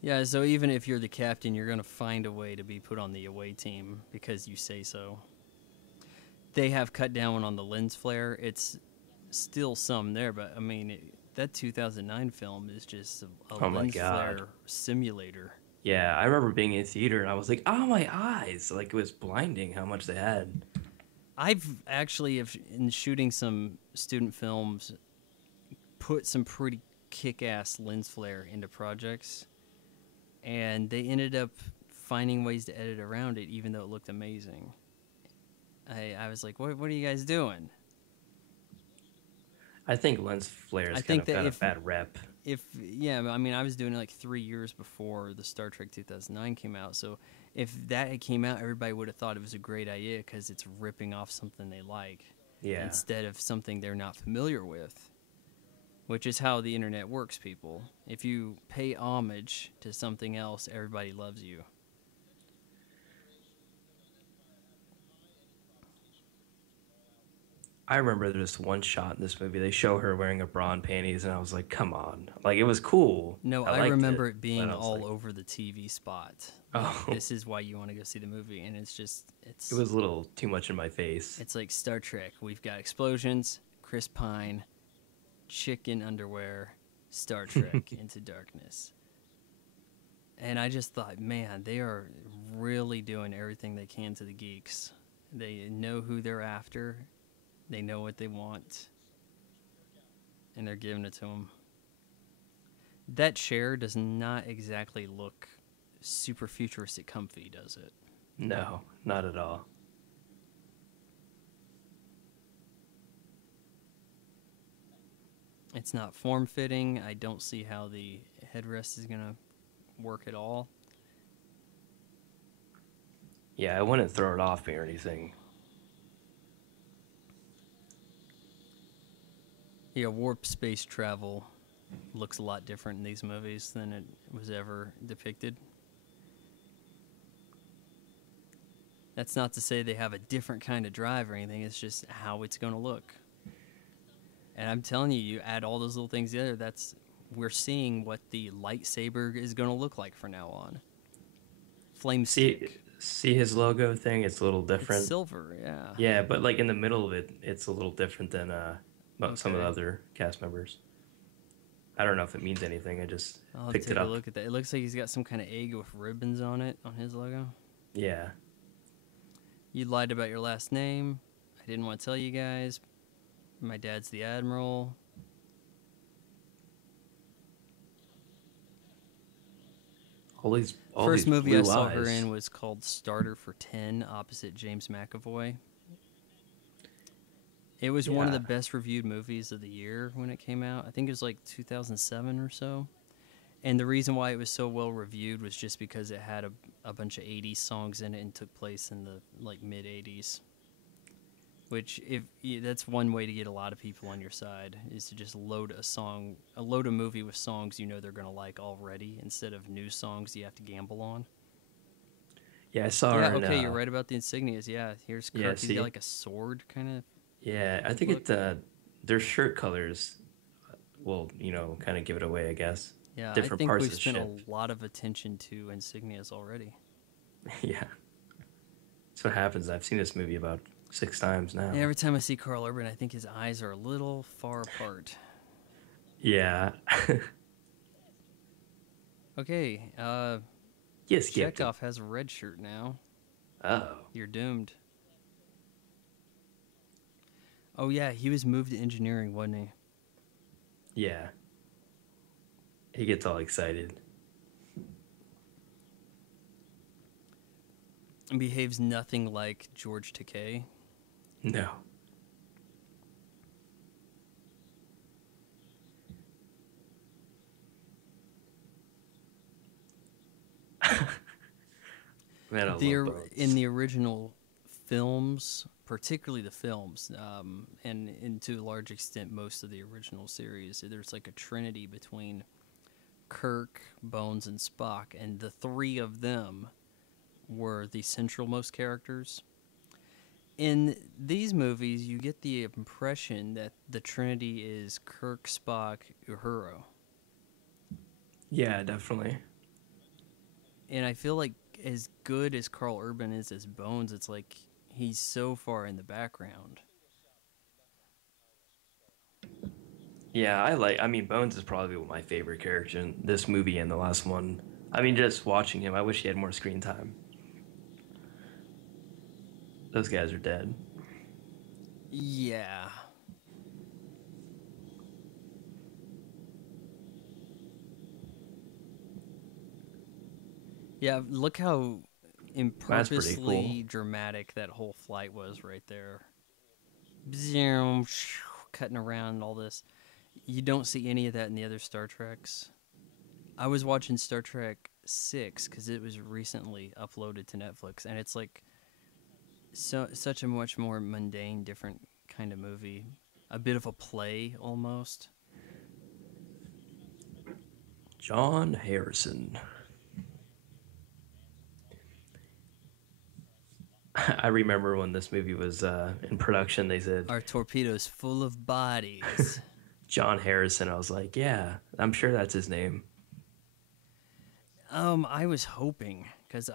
Yeah, so even if you're the captain, you're going to find a way to be put on the away team because you say so. They have cut down on the lens flare. It's still some there, but I mean, that 2009 film is just a Oh my lens God. flare simulator. Yeah, I remember being in theater and I was like, "Oh my eyes!" Like it was blinding how much they had. I've actually, in shooting some student films, put some pretty kick-ass lens flare into projects, and they ended up finding ways to edit around it, even though it looked amazing. I was like, what are you guys doing? I think lens flares I kind think of that got a bad rep. yeah, I mean, I was doing it like 3 years before the Star Trek 2009 came out, so if that had came out, everybody would have thought it was a great idea because it's ripping off something they like Yeah. instead of something they're not familiar with, which is how the internet works, people. If you pay homage to something else, everybody loves you. I remember there's one shot in this movie. They show her wearing a bra and panties, and I was like, "Come on!" Like it was cool. No, I I liked it, remember it but being I was all like, over the TV spot. Like, "Oh, this is why you want to go see the movie, and it's just, it was a little too much in my face." it's like Star Trek. We've got explosions, Chris Pine, chicken underwear, Star Trek Into Darkness. And I just thought, man, they are really doing everything they can to the geeks. They know who they're after, they know what they want, and they're giving it to them. That chair does not exactly look super futuristic comfy, does it? No, not at all. It's not form fitting. I don't see how the headrest is going to work at all. Yeah, I wouldn't throw it off me or anything. Yeah, warp space travel looks a lot different in these movies than it was ever depicted. That's not to say they have a different kind of drive or anything, it's just how it's going to look. And I'm telling you, you add all those little things together, we're seeing what the lightsaber is going to look like from now on. Flame See, stick. see his logo thing? It's a little It's different. silver, yeah. Yeah, but like in the middle of it, it's a little different than some of the Okay. other cast members. I don't know if it means anything. I just I'll picked it take a up. look at that. It looks like he's got some kind of egg with ribbons on it, on his logo. Yeah. You lied about your last name. I didn't want to tell you guys. My dad's the Admiral. All First these movie I blue saw her eyes. in was called Starter for 10, opposite James McAvoy. It was one of Yeah. the best reviewed movies of the year when it came out. I think it was like 2007 or so. And the reason why it was so well reviewed was just because it had a bunch of 80s songs in it and took place in the like mid 80s. Which that's one way to get a lot of people on your side is to just load a movie with songs you know they're going to like already instead of new songs you have to gamble on. Yeah, I saw Yeah, her in okay, you're right about the insignias. Yeah, here's yeah, Kirk. He's got see? like a sword kind of Yeah, I think look. their shirt colors will, kind of give it away, I guess. Yeah, I Different think parts we've of the spent a ship. lot of attention to insignias already. Yeah. That's what happens. I've seen this movie about 6 times And now. every time I see Carl Urban, I think his eyes are a little far apart. Yeah. Okay, Yes, Captain. Chekhov has a red shirt now. Oh. You're doomed. Oh yeah, he was moved to engineering, wasn't he? Yeah. He gets all excited. And behaves nothing like George Takei. No. Man, I love bones. In the original films, particularly the films, and to a large extent most of the original series. There's like a trinity between Kirk, Bones, and Spock, and the three of them were the centralmost characters. In these movies, you get the impression that the trinity is Kirk, Spock, Uhura. Yeah, definitely. And I feel like as good as Carl Urban is as Bones, it's like he's so far in the background. Yeah, I mean, Bones is probably my favorite character in this movie and the last one. I mean, just watching him, I wish he had more screen time. Those guys are dead. Yeah. Yeah, look how That's pretty cool. purposely dramatic that whole flight was right there. Zoom, cutting around and all this. You don't see any of that in the other Star Treks. I was watching Star Trek 6 because it was recently uploaded to Netflix, and it's like such a much more mundane, different kind of movie. A bit of a play almost. John Harrison. I remember when this movie was in production, they said Our torpedo's full of bodies. John Harrison. I was like, yeah, I'm sure that's his name. I was hoping because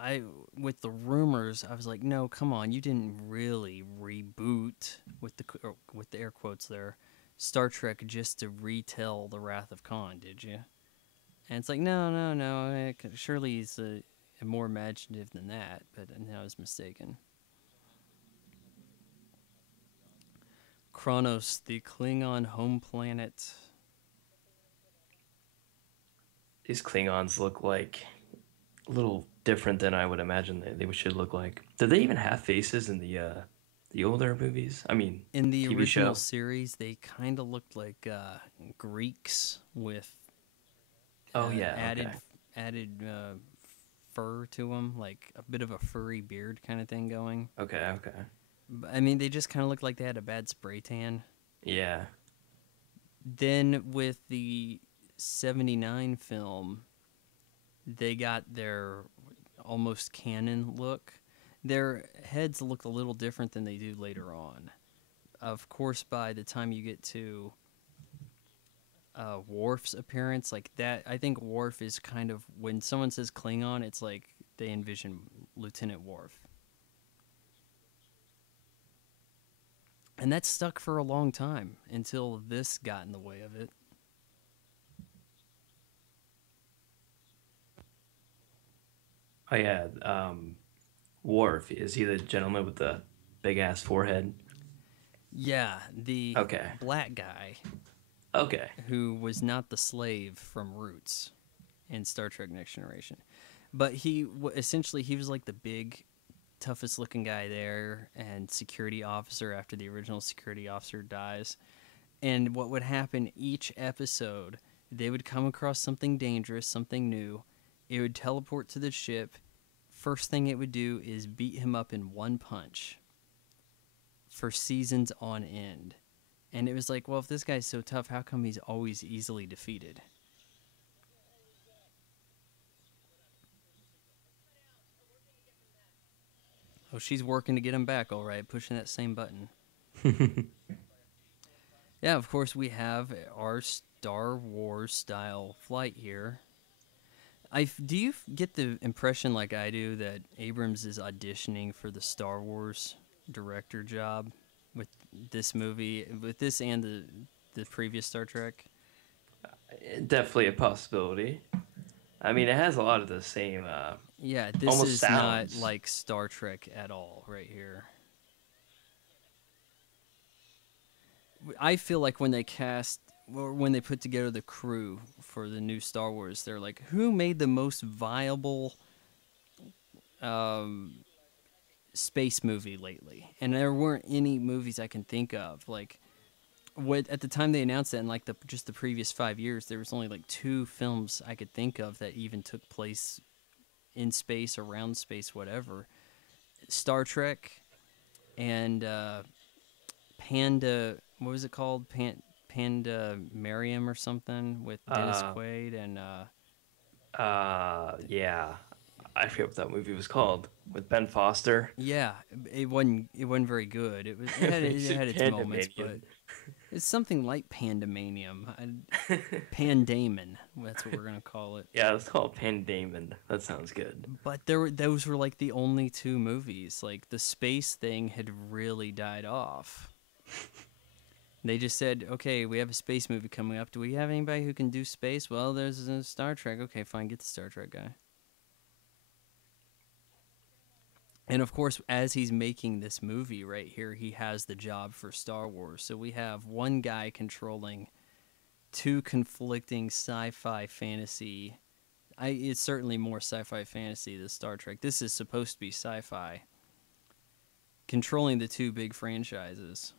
with the rumors, I was like, no, come on, you didn't really reboot with the air quotes there, Star Trek just to retell the Wrath of Khan, did you? And it's like, no, no, no. Surely he's more imaginative than that, but I was mistaken. Kronos, the Klingon home planet. These Klingons look like a little different than I would imagine they should look like. Did they even have faces in the older movies? I mean, In the TV original show. series, they kind of looked like Greeks with Oh yeah, added okay. fur to them, like a bit of a furry beard kind of thing going. Okay, okay. I mean, they just kind of looked like they had a bad spray tan. Yeah. Then with the 79 film, they got their almost canon look. Their heads look a little different than they do later on. Of course, by the time you get to Worf's appearance, like that, I think Worf is kind of, when someone says Klingon, it's like they envision Lieutenant Worf. And that stuck for a long time until this got in the way of it. Oh yeah. Worf, is he the gentleman with the big ass forehead? Yeah, the Okay. black guy Okay. who was not the slave from Roots in Star Trek Next Generation. But essentially he was like the big toughest looking guy there and security officer after the original security officer dies. And what would happen each episode, they would come across something dangerous, something new. It would teleport to the ship. First thing it would do is beat him up in one punch for seasons on end. And it was like, well, if this guy's so tough, how come he's always easily defeated? Oh, she's working to get him back, all right, pushing that same button. Yeah, of course, we have our Star Wars style flight here. Do you get the impression, like I do, that Abrams is auditioning for the Star Wars director job with this movie, with this and the previous Star Trek? Definitely a possibility. I mean, it has a lot of the same Yeah, this almost is not sounds. like Star Trek at all, right here. I feel like when they cast or when they put together the crew for the new Star Wars, they're like, who made the most viable um, space movie lately? And there weren't any movies I can think of. Like, at the time they announced that, in like just the previous 5 years, there was only like two films I could think of that even took place in space, around space, whatever. Star Trek and Panda. What was it called? Panda Mariam or something with Dennis Uh, Quaid and yeah. I forget what that movie was called with Ben Foster. yeah, it wasn't very good. They It said had its moments, but Pandemanium. it's something like Pandemanium. Pandamon. That's what we're gonna call it. Yeah, it's called Pandemon. That sounds good. But those were like the only two movies. Like the space thing had really died off. They just said, "Okay, we have a space movie coming up. Do we have anybody who can do space?" Well, there's a Star Trek. Okay, fine, get the Star Trek guy. And of course, as he's making this movie right here, he has the job for Star Wars. So we have one guy controlling two conflicting sci-fi fantasy. It's certainly more sci-fi fantasy than Star Trek. This is supposed to be sci-fi. Controlling the two big franchises.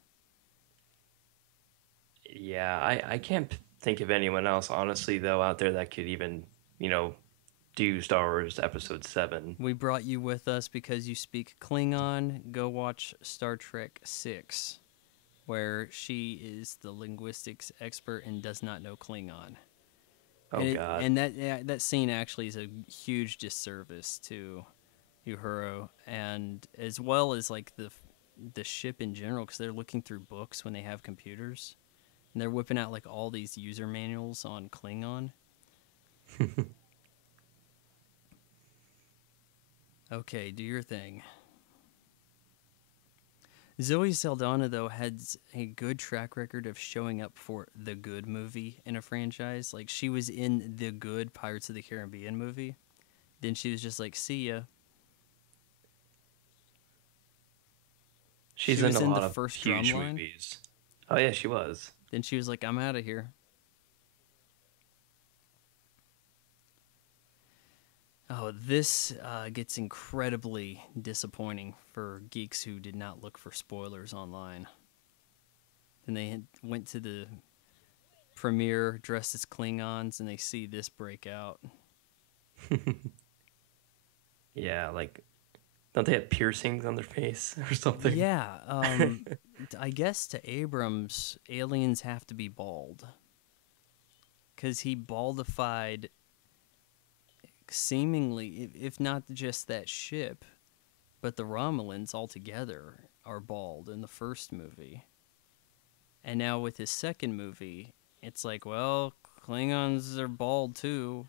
Yeah, I can't think of anyone else, honestly, though, out there that could even, you know, do Star Wars Episode 7. We brought you with us because you speak Klingon. Go watch Star Trek 6, where she is the linguistics expert and does not know Klingon. Oh, God. And that yeah, that scene actually is a huge disservice to Uhura, and as well as like the ship in general, because they're looking through books when they have computers, and they're whipping out like all these user manuals on Klingon. Okay, do your thing. Zoe Saldana, though, has a good track record of showing up for the good movie in a franchise. Like, she was in the good Pirates of the Caribbean movie. Then she was just like, see ya. She's She in was a in the lot of first huge Drumline. movies. Oh, yeah, she was. Then she was like, I'm out of here. Oh, this gets incredibly disappointing for geeks who did not look for spoilers online. Then they went to the premiere dressed as Klingons and they see this break out. Yeah, like, don't they have piercings on their face or something? Yeah, I guess to Abrams, aliens have to be bald. Because he baldified seemingly, if not just that ship, but the Romulans altogether are bald in the first movie. And now with his second movie, it's like, well, Klingons are bald too.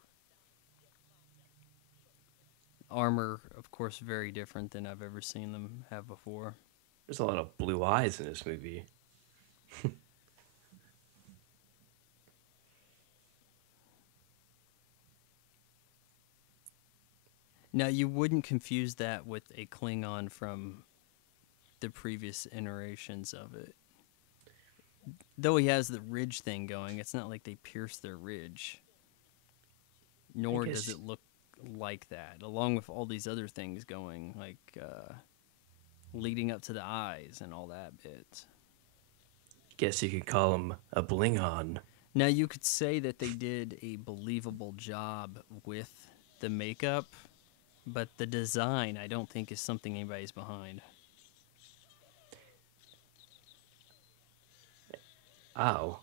Armor, of course, very different than I've ever seen them have before. There's a lot of blue eyes in this movie. Now, you wouldn't confuse that with a Klingon from the previous iterations of it. Though he has the ridge thing going, it's not like they pierce their ridge. I Nor does guess it look like that, along with all these other things going, like leading up to the eyes and all that bit. guess you could call him a blingon. Now, you could say that they did a believable job with the makeup, but the design, I don't think, is something anybody's behind. Oh,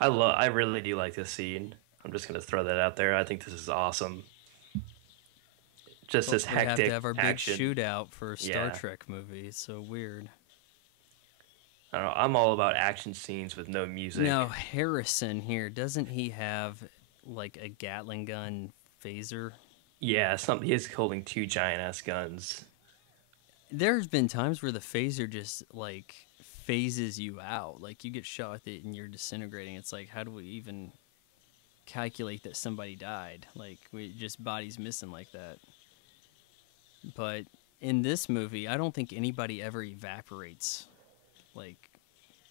I really do like this scene. I'm just gonna throw that out there. I think this is awesome. Just But this we have to hectic have our big action. shootout for a Star Yeah, Trek movie. It's so weird. I don't know. I'm all about action scenes with no Now, music. Harrison here, doesn't he have like a Gatling gun phaser? Yeah, something. He's holding two giant ass guns. There's been times where the phaser just like phases you out. Like you get shot with it and you're disintegrating. It's like, how do we even calculate that somebody died? Like, we just bodies missing like that. But in this movie, I don't think anybody ever evaporates, like,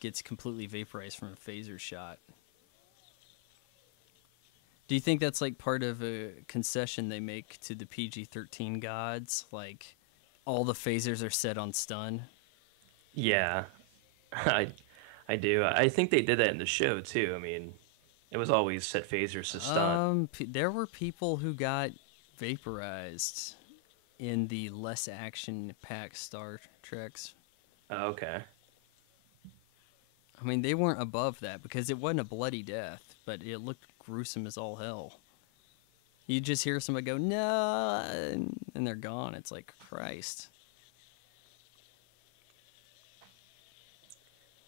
gets completely vaporized from a phaser shot. Do you think that's like part of a concession they make to the PG-13 gods? Like, all the phasers are set on stun? Yeah, I I do. I think they did that in the show too. I mean, it was always set phasers to stun. There were people who got vaporized in the less action-packed Star Treks. Oh, okay. I mean, they weren't above that because it wasn't a bloody death, but it looked gruesome as all hell. You just hear somebody go, no, and they're gone. It's like, Christ.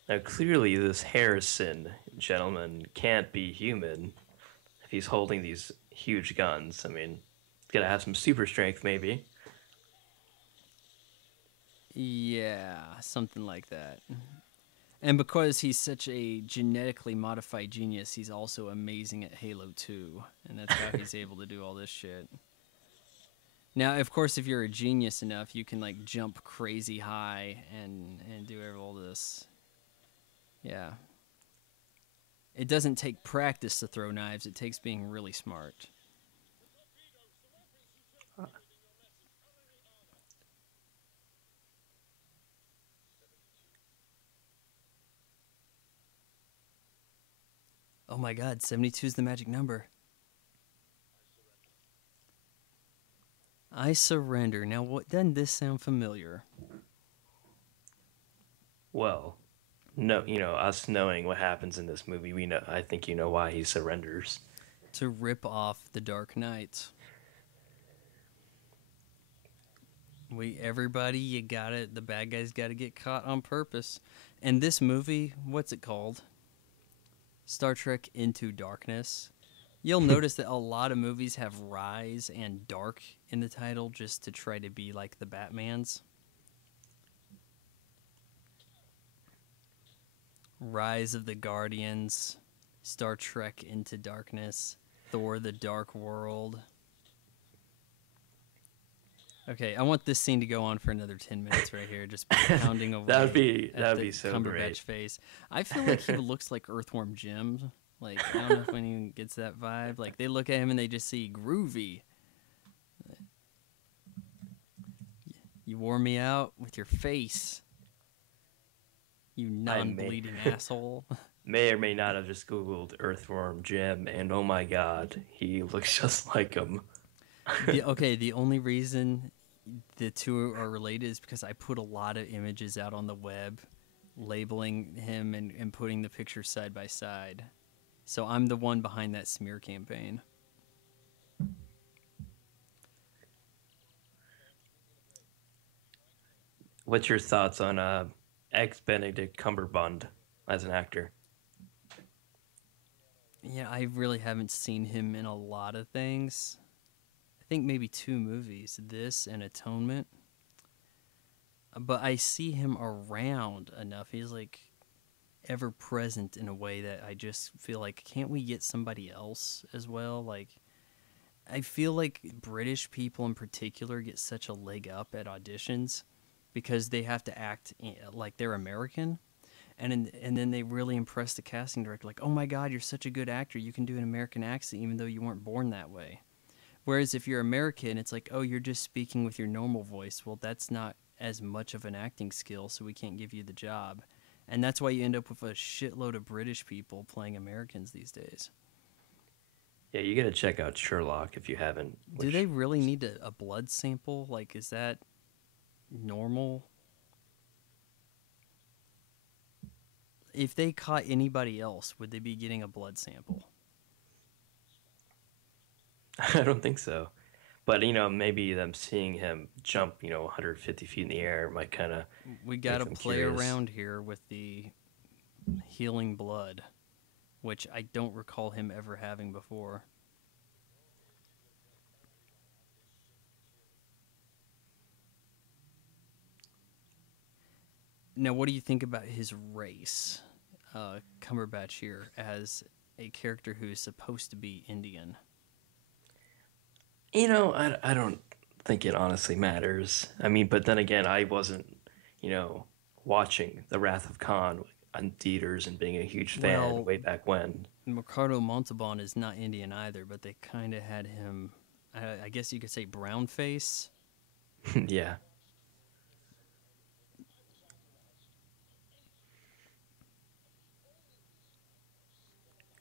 Now, clearly, this Harrison gentleman can't be human if he's holding these huge guns. I mean, he's gotta have some super strength, maybe. Yeah, something like that. And because he's such a genetically modified genius, he's also amazing at Halo 2. And that's how he's able to do all this shit. Now, of course, if you're a genius enough, you can like jump crazy high and do all this. Yeah. It doesn't take practice to throw knives, it takes being really smart. Oh my god, 72 is the magic number. I surrender. Now, what doesn't this sound familiar? Well, no, us knowing what happens in this movie, we know. I think you know why he surrenders. To rip off the Dark Knight. Everybody, you got it. The bad guys got to get caught on purpose. And this movie, what's it called? Star Trek Into Darkness. You'll notice that a lot of movies have Rise and Dark in the title just to try to be like the Batmans. Rise of the Guardians, Star Trek Into Darkness, Thor the Dark World. Okay, I want this scene to go on for another 10 minutes right here, just pounding away That'd be so Cumberbatch great. face. I feel like he looks like Earthworm Jim. Like, I don't know if anyone gets that vibe. Like, they look at him and they just see groovy. You wore me out with your face, you non-bleeding asshole. May or may not have just Googled Earthworm Jim, and oh my god, he looks just like him. The only reason the two are related is because I put a lot of images out on the web labeling him and putting the pictures side by side. So I'm the one behind that smear campaign. What's your thoughts on ex Benedict Cumberbund as an actor? Yeah, I really haven't seen him in a lot of things. I think maybe 2 movies, this and Atonement. But I see him around enough. He's like ever present in a way that I just feel like, can't we get somebody else as well? Like, I feel like British people in particular get such a leg up at auditions because they have to act like they're American. And then they really impress the casting director, like, oh my god, you're such a good actor, you can do an American accent even though you weren't born that way. Whereas if you're American, it's like, oh, you're just speaking with your normal voice. Well, that's not as much of an acting skill, so we can't give you the job. And that's why you end up with a shitload of British people playing Americans these days. Yeah, you gotta check out Sherlock if you haven't. Do they really need a blood sample? Like, is that normal? If they caught anybody else, would they be getting a blood sample? I don't think so. But maybe them seeing him jump, 150 feet in the air might kind of We got make to them play curious. around here with the healing blood, which I don't recall him ever having before. Now, what do you think about his race? Cumberbatch here as a character who is supposed to be Indian. I don't think it honestly matters. I mean, but then again, I wasn't, you know, watching The Wrath of Khan on theaters and being a huge fan Well, way back when. Ricardo Montalban is not Indian either, but they kind of had him, I guess you could say, brown face. Yeah.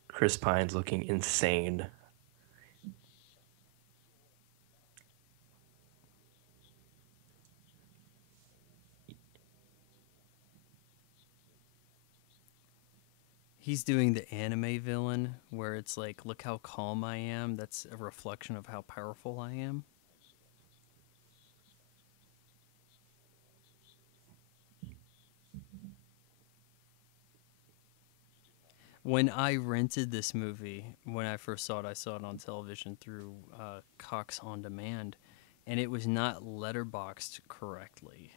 Chris Pine's looking insane. He's doing the anime villain where it's like, look how calm I am. That's a reflection of how powerful I am. When I rented this movie, when I first saw it, I saw it on television through Cox On Demand, and it was not letterboxed correctly.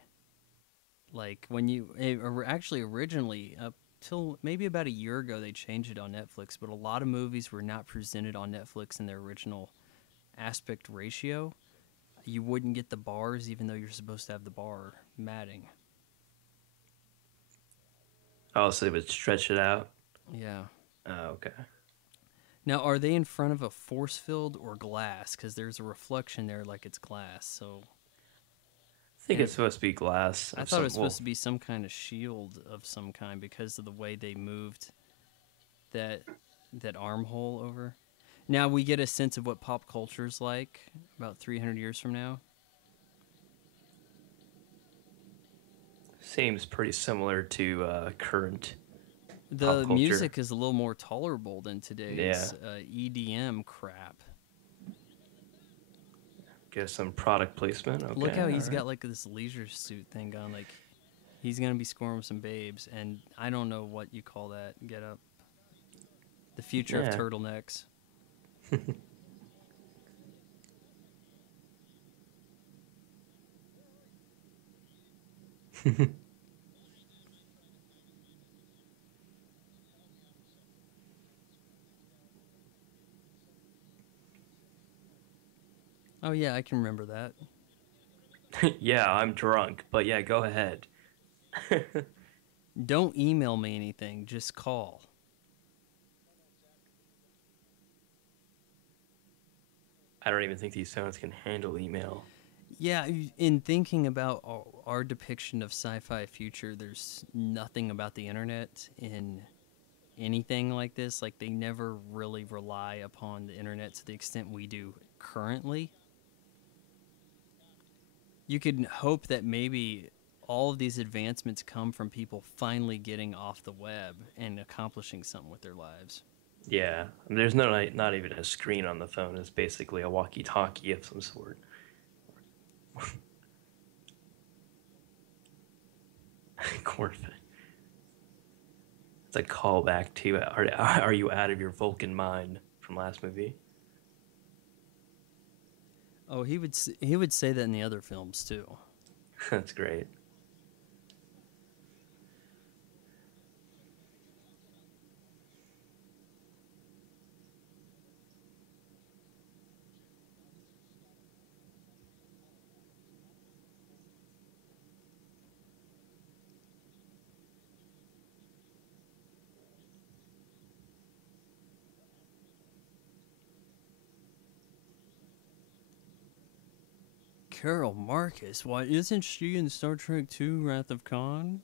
Like when actually originally up till maybe about a year ago they changed it on Netflix, but a lot of movies were not presented on Netflix in their original aspect ratio. You wouldn't get the bars even though you're supposed to have the bar matting. Oh, so they would stretch it out. Yeah. Oh, okay. Now, are they in front of a force field or glass? Because there's a reflection there, like it's glass. So, I think and it's supposed to be glass I of thought it some. was supposed Well, to be some kind of shield of some kind because of the way they moved that armhole over. Now we get a sense of what pop culture is like about 300 years from now. seems pretty similar to current pop The culture. music is a little more tolerable than Yeah, today's EDM crap. get some product placement. Look Okay, how all he's right. got like this leisure suit thing on. Like he's gonna be scoring with some babes, and I don't know what you call that. Get up. The future of Yeah. turtlenecks. Oh yeah, I can remember that. Yeah, I'm drunk, but yeah, go ahead. Don't email me anything. Just call. I don't even think these phones can handle email. Yeah, in thinking about our depiction of sci-fi future, there's nothing about the internet in anything like this. Like they never really rely upon the internet to the extent we do currently. You could hope that maybe all of these advancements come from people finally getting off the web and accomplishing something with their lives. Yeah, I mean, there's no not even a screen on the phone. It's basically a walkie-talkie of some sort. Cornfed. It's a callback to are you out of your Vulcan mind from last movie? Oh, he would say that in the other films too. That's great. Carol Marcus, why isn't she in Star Trek II: Wrath of Khan?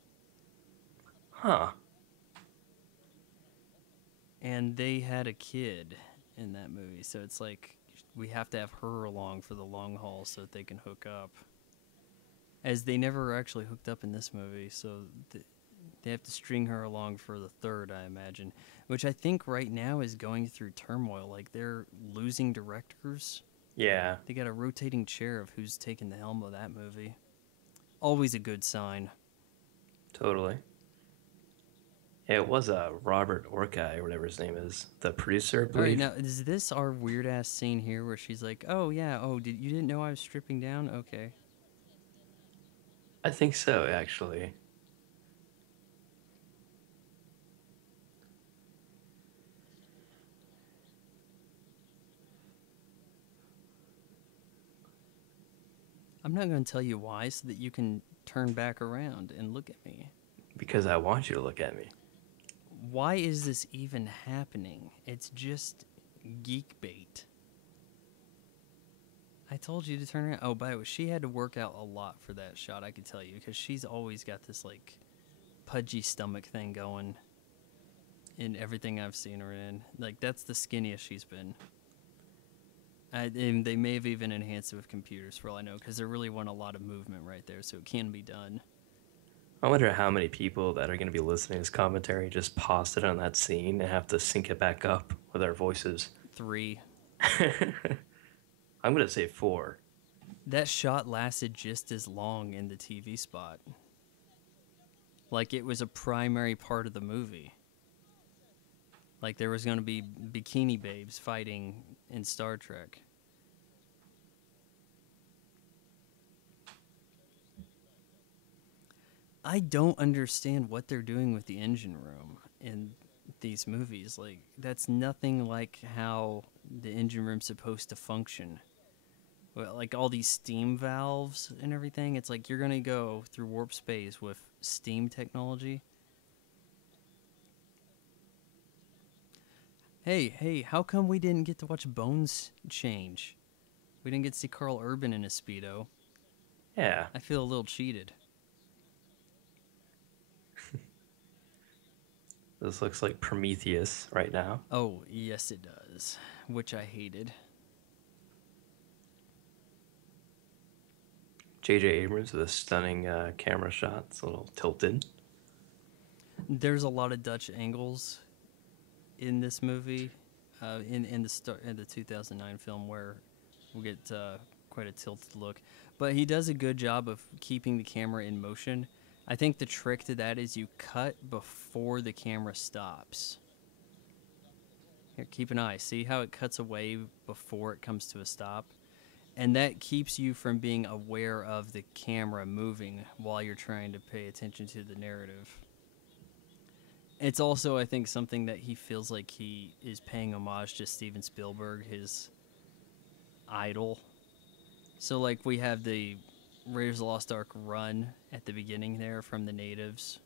Huh. And they had a kid in that movie, so it's like we have to have her along for the long haul so that they can hook up. As they never actually hooked up in this movie, so they have to string her along for the third, I imagine, which I think right now is going through turmoil. Like they're losing directors. Yeah, They got a rotating chair of who's taking the helm of that movie. Always a good sign. totally. Yeah, it was Robert Orci or whatever his name is, the producer, I All right, believe. now is this our weird ass scene here where she's like, "Oh yeah, oh you didn't know I was stripping down? Okay." I think so, actually. I'm not going to tell you why so that you can turn back around and look at me. Because I want you to look at me. Why is this even happening? It's just geek bait. I told you to turn around. Oh, by the way, she had to work out a lot for that shot, I can tell you, because she's always got this, like, pudgy stomach thing going in everything I've seen her in. Like, that's the skinniest she's been. And they may have even enhanced it with computers, for all I know, because there really wasn't a lot of movement right there, so it can be done. I wonder how many people that are going to be listening to this commentary just paused it on that scene and have to sync it back up with our voices. 3. I'm going to say four. That shot lasted just as long in the TV spot. Like it was a primary part of the movie. Like there was going to be bikini babes fighting in Star Trek. I don't understand what they're doing with the engine room in these movies. Like that's nothing like how the engine room's supposed to function. Well, like all these steam valves and everything, it's like you're going to go through warp space with steam technology. Hey, how come we didn't get to watch Bones change? We didn't get to see Carl Urban in a Speedo. Yeah. I feel a little cheated. This looks like Prometheus right now. Oh, yes it does. Which I hated. J.J. Abrams with a stunning camera shot. It's a little tilted. There's a lot of Dutch angles in this movie, in the 2009 film where we'll get quite a tilted look. But he does a good job of keeping the camera in motion. I think the trick to that is you cut before the camera stops. Here, keep an eye. See how it cuts away before it comes to a stop? And that keeps you from being aware of the camera moving while you're trying to pay attention to the narrative. It's also, I think, something that he feels like he is paying homage to Steven Spielberg, his idol. So, like, we have the Raiders of the Lost Ark run at the beginning there from the natives.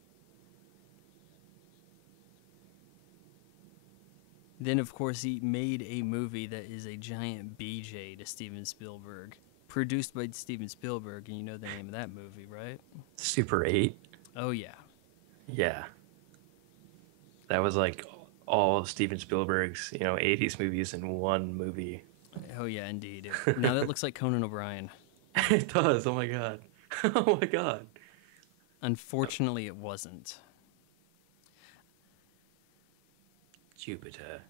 Then, of course, he made a movie that is a giant BJ to Steven Spielberg. Produced by Steven Spielberg, and you know the name of that movie, right? Super 8. Oh, yeah. Yeah. That was like all of Steven Spielberg's, 80s movies in one movie. Oh, yeah, indeed. Now that looks like Conan O'Brien. It does. Oh my god. Oh my god. Unfortunately, it wasn't. Jupiter.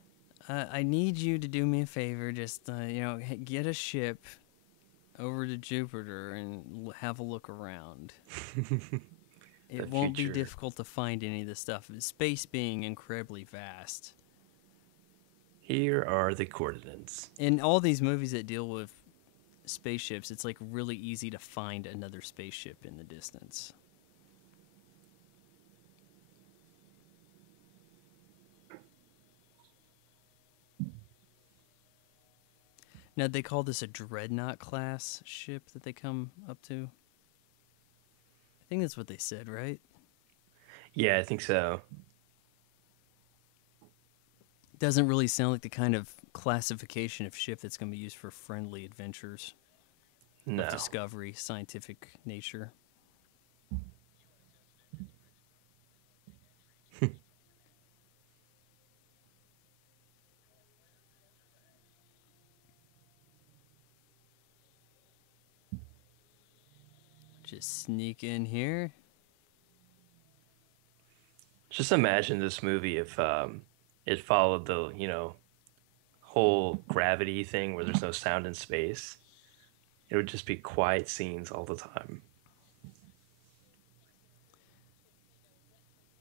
I need you to do me a favor. Just, get a ship over to Jupiter and have a look around. It won't be difficult to find any of this stuff. Space being incredibly vast. Here are the coordinates. In all these movies that deal with spaceships, it's like really easy to find another spaceship in the distance. Now, they call this a Dreadnought class ship that they come up to. I think that's what they said, right? Yeah, I think so. Doesn't really sound like the kind of classification of ship that's going to be used for friendly adventures. No. Of discovery, scientific nature. Just sneak in here. Just imagine this movie if it followed the, whole gravity thing where there's no sound in space. It would just be quiet scenes all the time.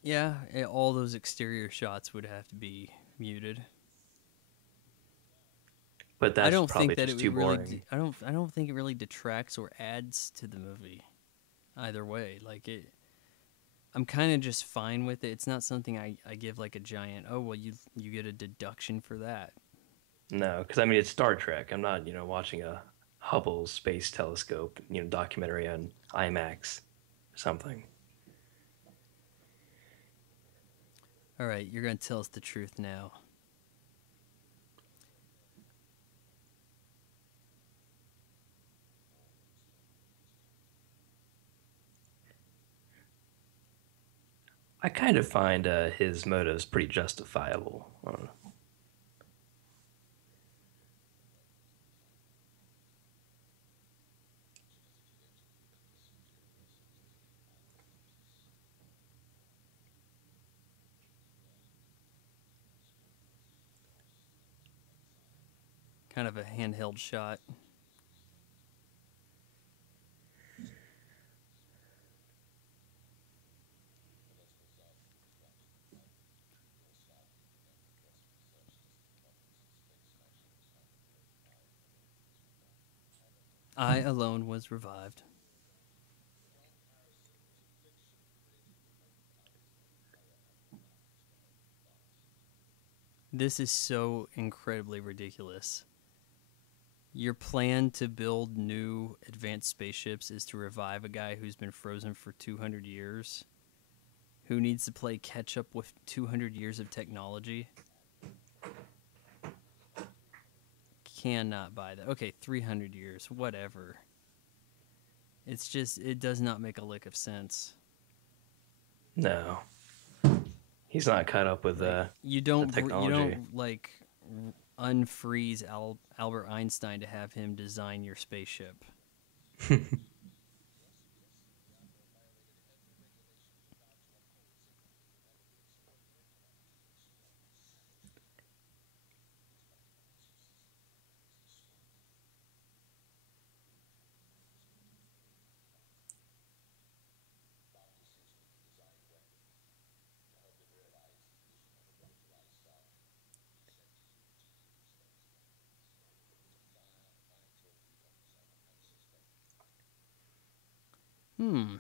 Yeah, all those exterior shots would have to be muted. But that's probably just too boring. Really I don't think it really detracts or adds to the movie. Either way, like I'm kind of just fine with it. It's not something I give like a giant, oh, well, you get a deduction for that. No, because it's Star Trek. I'm not, watching a Hubble Space Telescope, documentary on IMAX or something. All right, you're going to tell us the truth now. I kind of find his motives pretty justifiable. kind of a handheld shot. I alone was revived. This is so incredibly ridiculous. Your plan to build new advanced spaceships is to revive a guy who's been frozen for 200 years, who needs to play catch up with 200 years of technology. Cannot buy that. Okay, 300 years, whatever. It's just, it does not make a lick of sense. No, he's not caught up with You the don't, you technology. don't like unfreeze Albert Einstein to have him design your spaceship.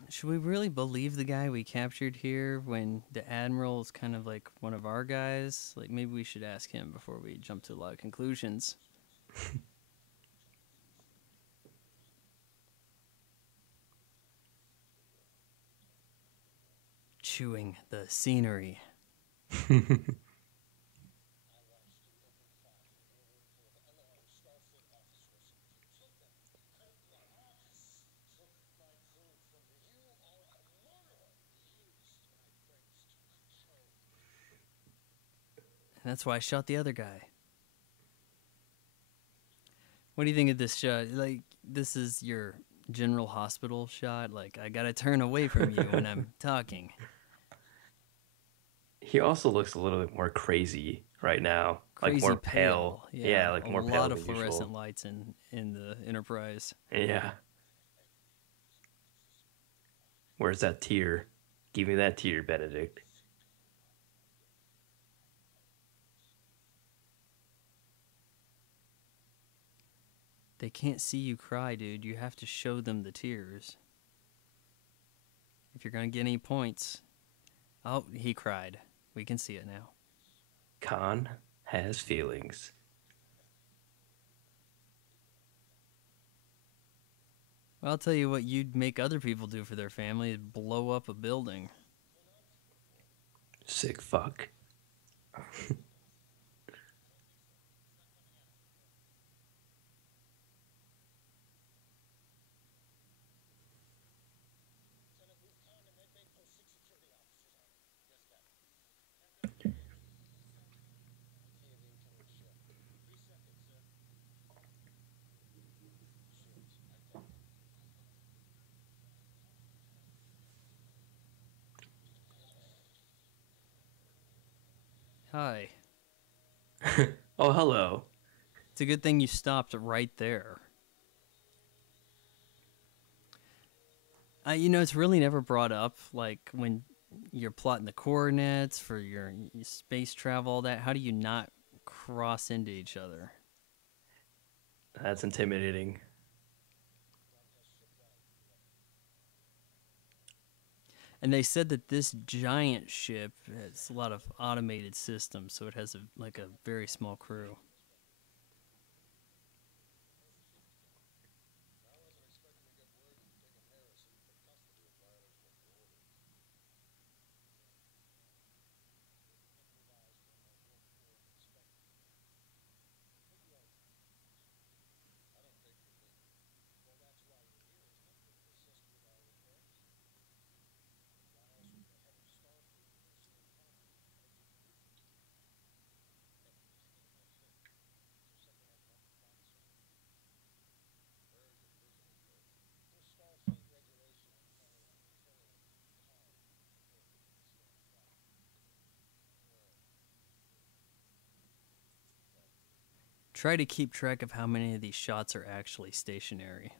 Should we really believe the guy we captured here when the Admiral is kind of like one of our guys? Like, maybe we should ask him before we jump to a lot of conclusions. Chewing the scenery. And that's why I shot the other guy. What do you think of this shot? Like, this is your General Hospital shot. Like, I gotta turn away from you when I'm talking. He also looks a little bit more crazy right now, like Crazy more pale. pale. Yeah, Yeah, like a more pale lot of than fluorescent usual. lights in the Enterprise. Yeah. Where's that tear? Give me that tear, Benedict. They can't see you cry, dude. You have to show them the tears if you're gonna get any points. Oh, he cried. We can see it now. Khan has feelings. Well, I'll tell you what you'd make other people do for their family is blow up a building. Sick fuck. Hi. Oh, hello. It's a good thing you stopped right there. It's really never brought up, like when you're plotting the coordinates for your space travel, all that. How do you not cross into each other? That's intimidating. And they said that this giant ship has a lot of automated systems, so it has a very small crew. Try to keep track of how many of these shots are actually stationary.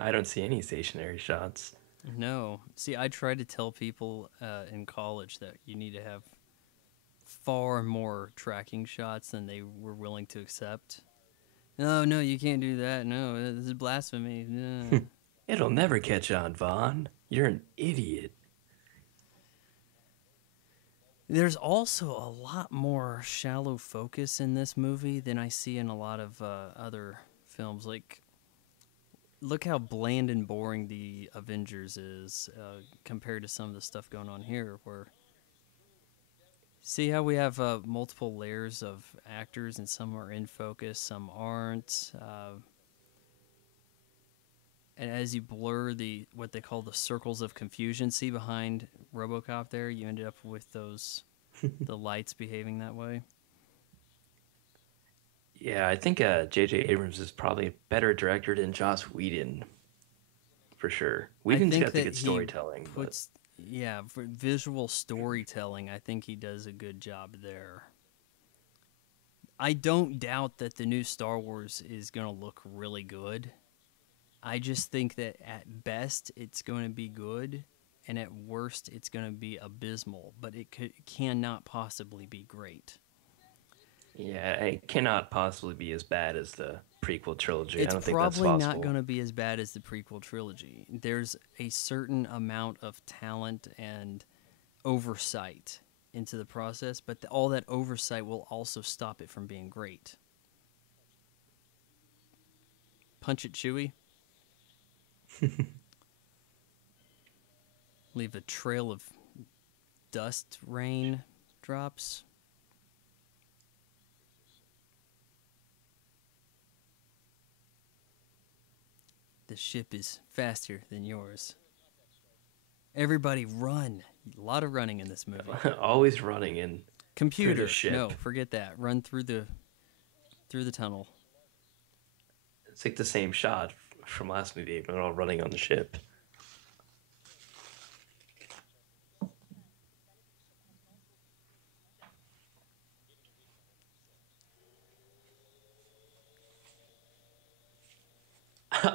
I don't see any stationary shots. No. See, I tried to tell people in college that you need to have far more tracking shots than they were willing to accept. No, no, you can't do that. No, this is blasphemy. No. It'll never catch on, Vaughn. You're an idiot. There's also a lot more shallow focus in this movie than I see in a lot of other films. Like, look how bland and boring the Avengers is compared to some of the stuff going on here. Where see how we have multiple layers of actors, and some are in focus, some aren't. And as you blur the what they call the circles of confusion, see behind RoboCop there, you ended up with those the lights behaving that way. Yeah, I think J.J. Abrams is probably a better director than Joss Whedon, for sure. I Whedon's think got the that good he storytelling, but puts, yeah, for visual storytelling, I think he does a good job there. I don't doubt that the new Star Wars is going to look really good. I just think that at best it's going to be good, and at worst it's going to be abysmal, but cannot possibly be great. yeah, it cannot possibly be as bad as the prequel trilogy. I It's don't think that's probably not possible. going to be as bad as the prequel trilogy. There's a certain amount of talent and oversight into the process, but all that oversight will also stop it from being great. Punch it, Chewie. Leave a trail of dust rain drops. The ship is faster than yours. Everybody run. A lot of running in this movie. Always running in through the Computer, no, ship. forget that. Run through the tunnel. It's like the same shot from last movie. They're all running on the ship.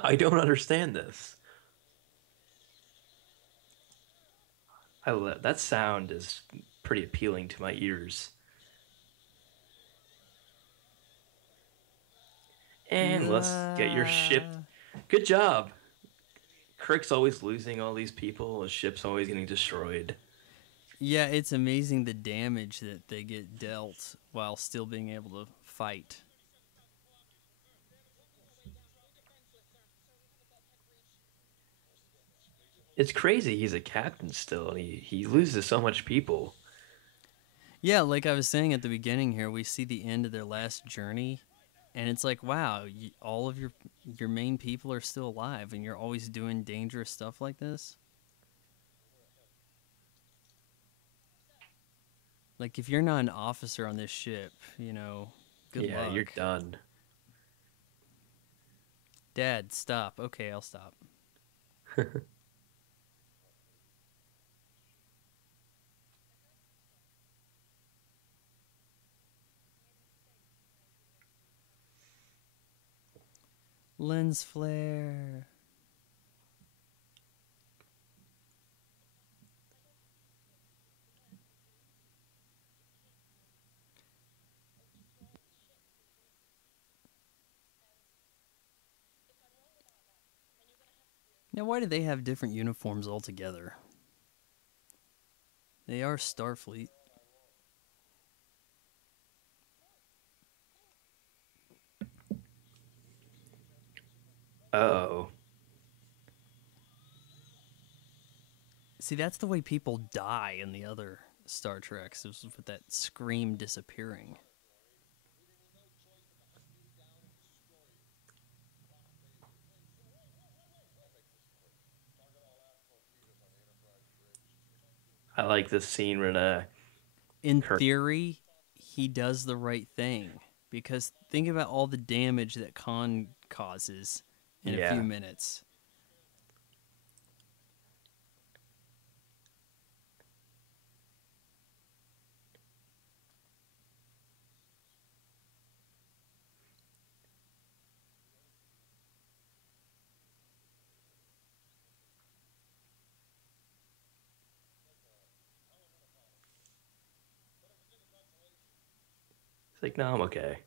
I don't understand this. That sound is pretty appealing to my ears. And let's get your ship. Uh, Good job. Kirk's always losing all these people. His ship's always getting destroyed. yeah, it's amazing the damage that they get dealt while still being able to fight. It's crazy. He's a captain still, and he loses so much people. Yeah, like I was saying at the beginning here, we see the end of their last journey, and it's like, wow, all of your main people are still alive, and you're always doing dangerous stuff like this. Like if you're not an officer on this ship, good Yeah, you're luck. done. Dad, stop. Okay, I'll stop. Lens flare. Now, why do they have different uniforms altogether? They are Starfleet. Oh, See, that's the way people die in the other Star Treks, is with that scream disappearing. I like this scene when In Kirk. theory, he does the right thing because think about all the damage that Khan causes in a few Yeah, minutes. it's like, no, I'm okay.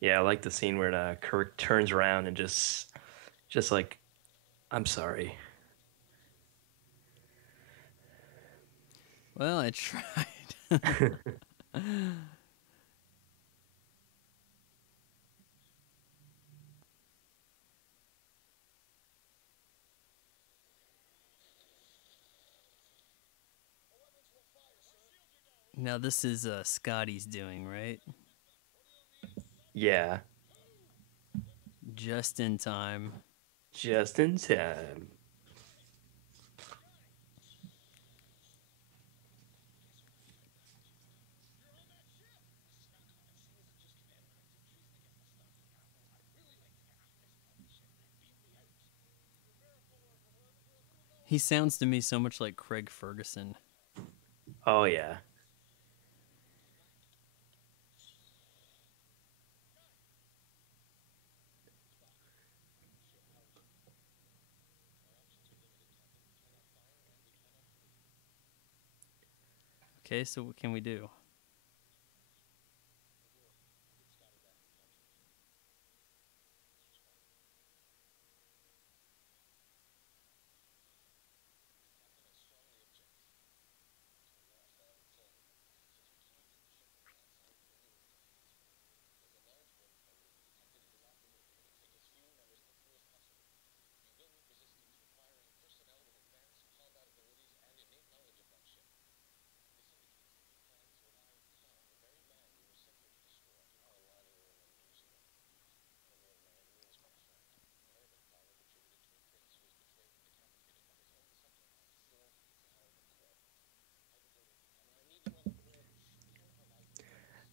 Yeah, I like the scene where Kirk turns around and just like, I'm sorry. Well, I tried. Now this is Scotty's doing, right? Yeah, Just in time. just in time. He sounds to me so much like Craig Ferguson. Oh yeah. Okay, so what can we do?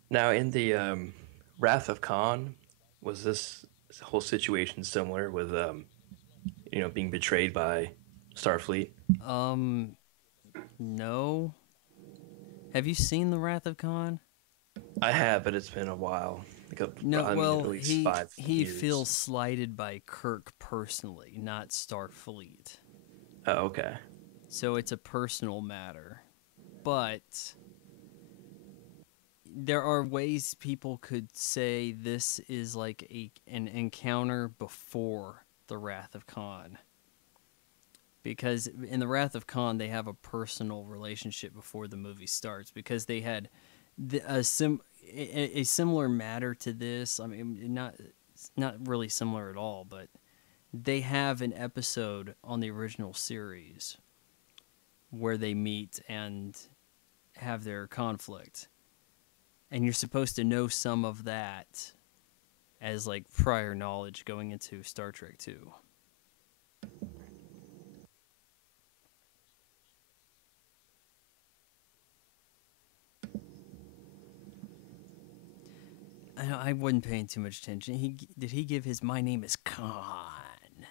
Now in the Wrath of Khan, was this whole situation similar with being betrayed by Starfleet? Um, no. Have you seen The Wrath of Khan? I have, but it's been a while. No, I mean, at well, least he 5 years. he feels slighted by Kirk personally, not Starfleet. Oh, okay. So it's a personal matter. But there are ways people could say this is like an encounter before the Wrath of Khan. Because in the Wrath of Khan, they have a personal relationship before the movie starts. Because they had a similar matter to this. I mean, not really similar at all, but they have an episode on the original series where they meet and have their conflict, and you're supposed to know some of that as like prior knowledge going into Star Trek 2. I wasn't paying too much attention. He give his "My name is Khan"?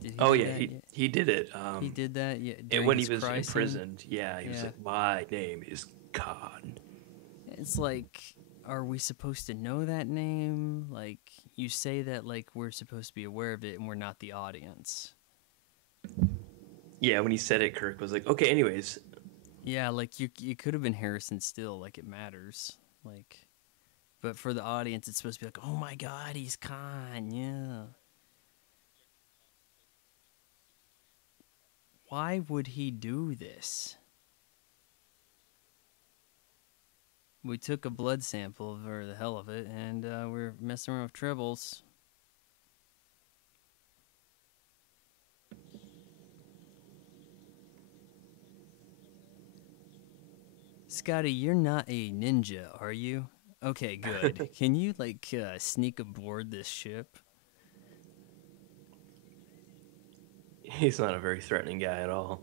Did he Oh do yeah, that? he did it. He did that, yeah, And during when he his was cry scene. imprisoned, yeah, he was Yeah, like, "My name is Khan." it's like, are we supposed to know that name? Like, you say that like we're supposed to be aware of it, and we're not the audience. Yeah, when he said it, Kirk was like, "Okay, anyways." Yeah, like you could have been Harrison still. Like it matters. Like, but for the audience, it's supposed to be like, oh my god, he's Khan. Yeah. Why would he do this? We took a blood sample for the hell of it, and we're messing around with tribbles. Scotty, you're not a ninja, are you? Okay, good. Can you like sneak aboard this ship? He's not a very threatening guy at all.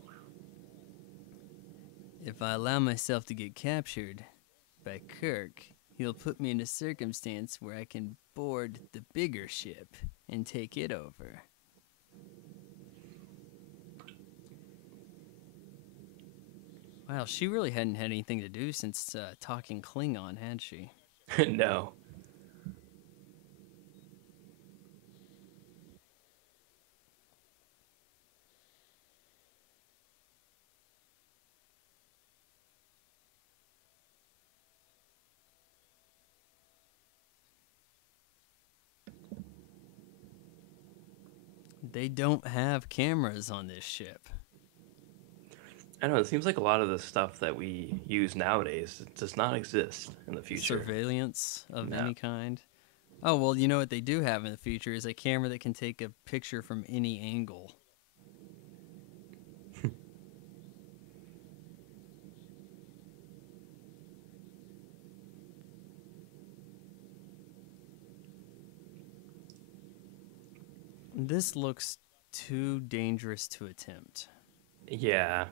If I allow myself to get captured by Kirk, he'll put me in a circumstance where I can board the bigger ship and take it over. Wow, she really hadn't had anything to do since talking Klingon, had she? No. They don't have cameras on this ship. I don't know. It seems like a lot of the stuff that we use nowadays does not exist in the future. Surveillance of No. any kind. Oh, well, you know what they do have in the future is a camera that can take a picture from any angle. This looks too dangerous to attempt. Yeah.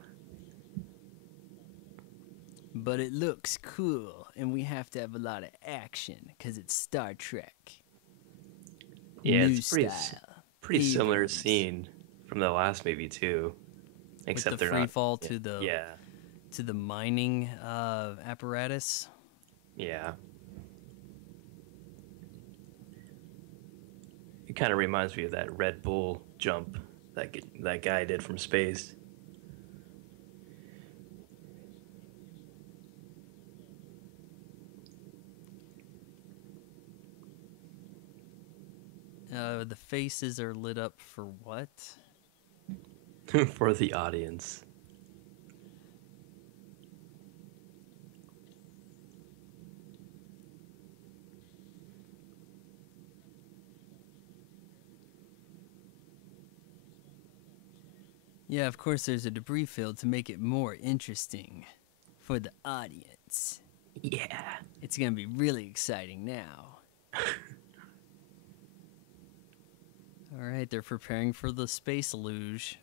But it looks cool, and we have to have a lot of action because it's Star Trek. Yeah, New it's style. pretty similar Abrams. scene from the last movie too. With Except the they're free not. fall Yeah. to the mining apparatus. Yeah. It kind of reminds me of that Red Bull jump that guy did from space. The faces are lit up for what? For the audience. Yeah, of course, there's a debris field to make it more interesting for the audience. Yeah. It's gonna be really exciting now. All right, they're preparing for the space luge.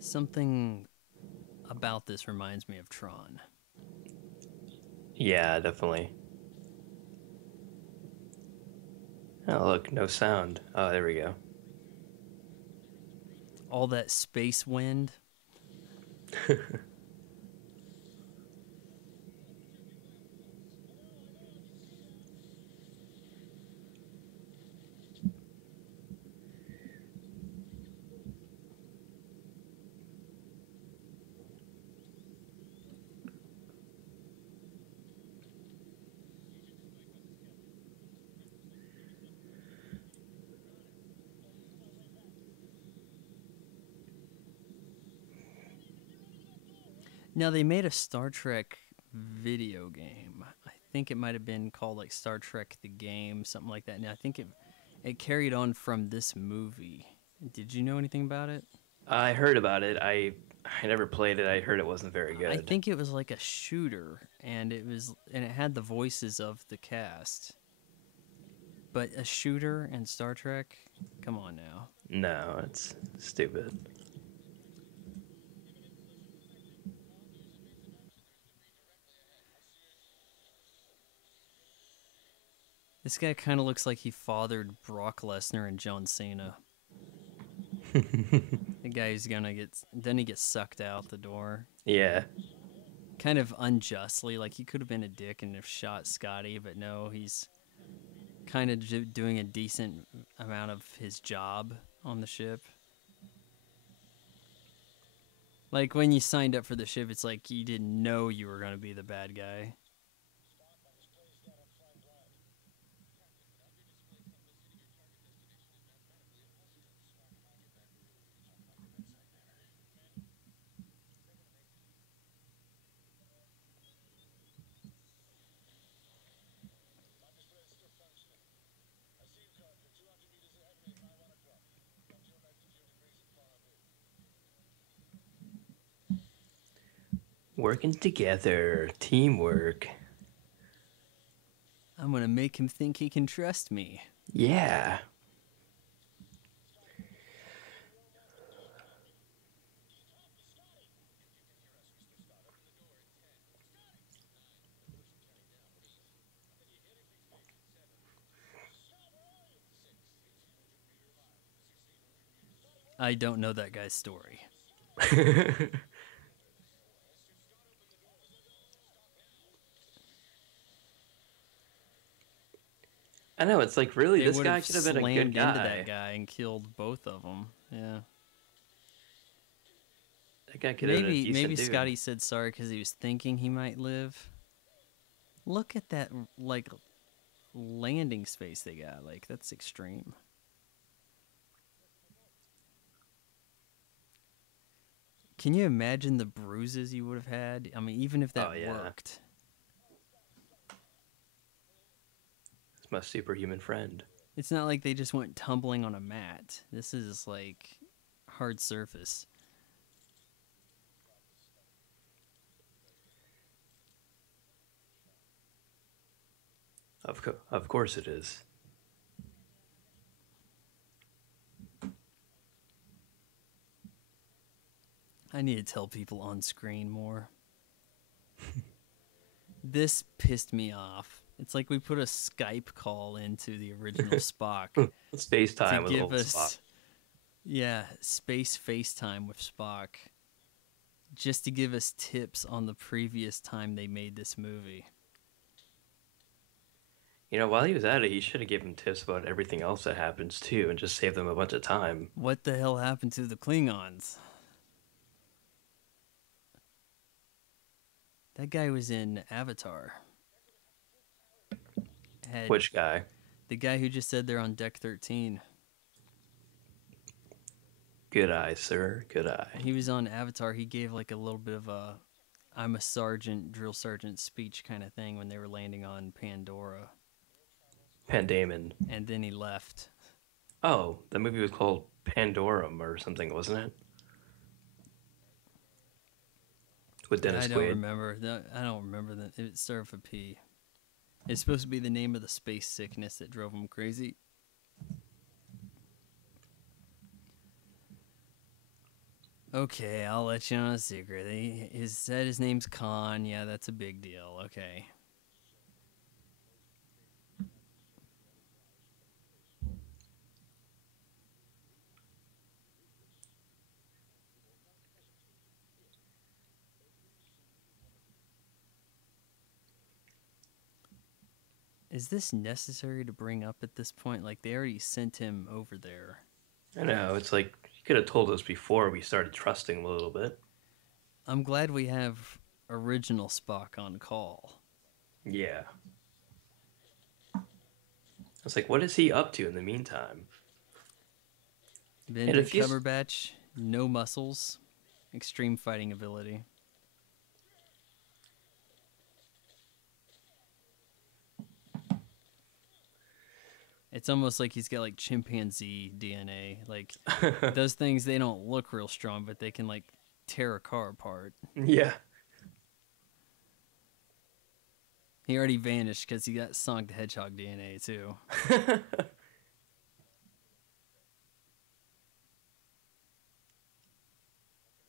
Something about this reminds me of Tron. Yeah, definitely. Oh, look, no sound. Oh, there we go. All that space wind. Now they made a Star Trek video game. I think it might have been called like Star Trek the Game, something like that. Now I think it carried on from this movie. Did you know anything about it? I heard about it. I never played it. I heard it wasn't very I good. think it was like a shooter, and it had the voices of the cast. But a shooter and Star Trek? Come on now. No, it's stupid. This guy kind of looks like he fathered Brock Lesnar and John Cena. The guy who's gonna then he gets sucked out the door. Yeah. Kind of unjustly, like he could have been a dick and have shot Scotty, but no, he's kind of doing a decent amount of his job on the ship. Like when you signed up for the ship, it's like you didn't know you were going to be the bad guy. Working together, teamwork. I'm going to make him think he can trust me. Yeah. I don't know that guy's story. I know, it's like, really, They this would guy have could have been a good slammed into that guy. guy and killed both of them. Yeah. That guy could have been a Maybe decent dude. Scotty said sorry because he was thinking he might live. Look at that, like, landing space they got. Like, that's extreme. Can you imagine the bruises you would have had? I mean, even if Oh, that yeah. worked. It's my superhuman friend. It's not like they just went tumbling on a mat. This is like hard surface. Of course it is. I need to tell people on screen more. This pissed me off. It's like we put a Skype call into the original Spock Space to time with give old Spock. us, yeah, space FaceTime with Spock, just to give us tips on the previous time they made this movie. You know, while he was at it, he should have given tips about everything else that happens too, and just saved them a bunch of time. What the hell happened to the Klingons? That guy was in Avatar. Had Which guy? the guy who just said they're on deck 13. Good eye, sir. Good eye. He was on Avatar. He gave like a little bit of a I'm a sergeant, drill sergeant speech kind of thing when they were landing on Pandora. Pandamon. And then he left. Oh, the movie was called Pandorum or something, wasn't it? With Dennis I don't Quaid. remember. I don't remember that. It started with a P. It's supposed to be the name of the space sickness that drove him crazy. Okay, I'll let you know a secret. He said his name's Khan. Yeah, that's a big deal. Okay. Is this necessary to bring up at this point? Like, they already sent him over there. I know, it's like, you could have told us before we started trusting him a little bit. I'm glad we have original Spock on call. Yeah. I was like, what is he up to in the meantime? Benedict Cumberbatch, no muscles, extreme fighting ability. It's almost like he's got like chimpanzee DNA. Like those things, they don't look real strong, but they can like tear a car apart. Yeah. He already vanished because he got Sonic the Hedgehog DNA too.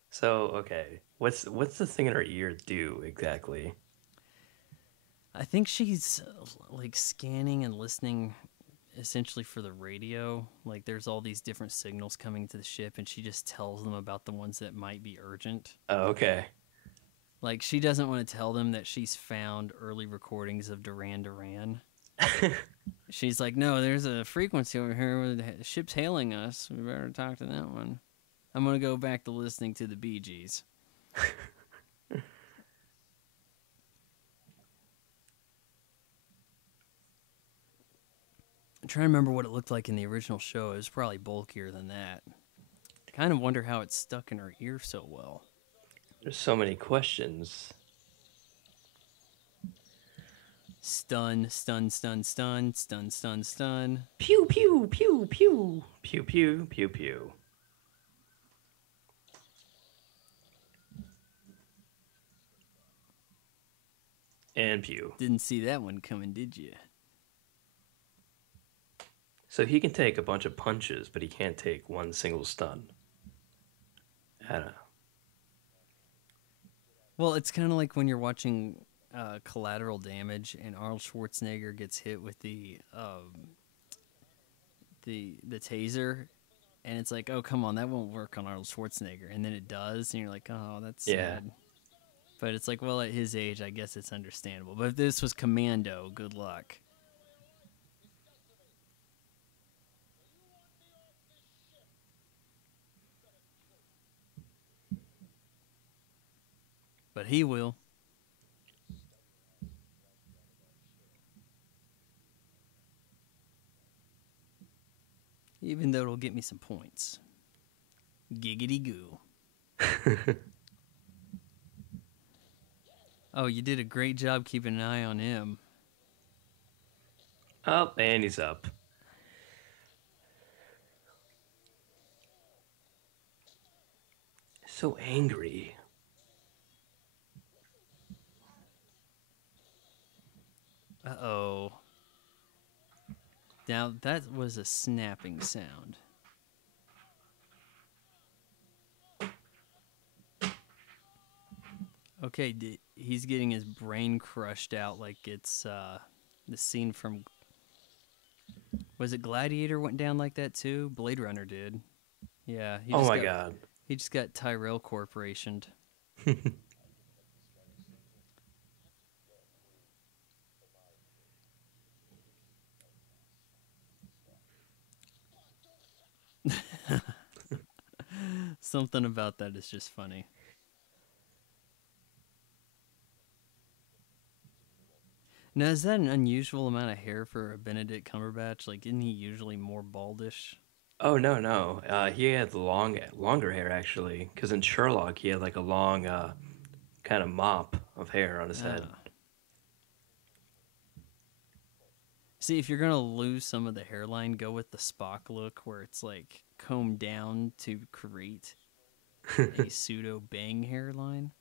So, okay, what's the thing in her ear do exactly? I think she's like scanning and listening essentially for the radio. Like there's all these different signals coming to the ship and she just tells them about the ones that might be urgent. Oh, okay. Like she doesn't want to tell them that she's found early recordings of Duran Duran. She's like, no, there's a frequency over here where the ship's hailing us. We better talk to that one. I'm going to go back to listening to the Bee Gees. I'm trying to remember what it looked like in the original show. It was probably bulkier than that. Kind of wonder how it stuck in her ear so well. There's so many questions. Stun, stun, stun, stun, stun, stun, stun. Pew pew pew pew pew pew pew pew. And pew. Didn't see that one coming, did you? So he can take a bunch of punches, but he can't take one single stun. I don't know. Well, it's kind of like when you're watching Collateral Damage and Arnold Schwarzenegger gets hit with the taser, and it's like, oh come on, that won't work on Arnold Schwarzenegger, and then it does, and you're like, oh, that's Yeah. sad. But it's like, well, at his age, I guess it's understandable. But if this was Commando, good luck. But he will. Even though it'll get me some points. Giggity goo. Oh, you did a great job keeping an eye on him. Oh, and he's up. So angry. Uh-oh. Now, that was a snapping sound. Okay, he's getting his brain crushed out like it's the scene from... Was it Gladiator went down like that too? Blade Runner did. Yeah. Oh my god. He just got Tyrell Corporationed. Something about that is just funny. Now, is that an unusual amount of hair for a Benedict Cumberbatch? Like, isn't he usually more baldish? Oh no no. He had longer hair actually, because in Sherlock he had like a long kind of mop of hair on his head. Ah. See, if you're gonna lose some of the hairline, go with the Spock look, where it's like combed down to create a pseudo bang hairline.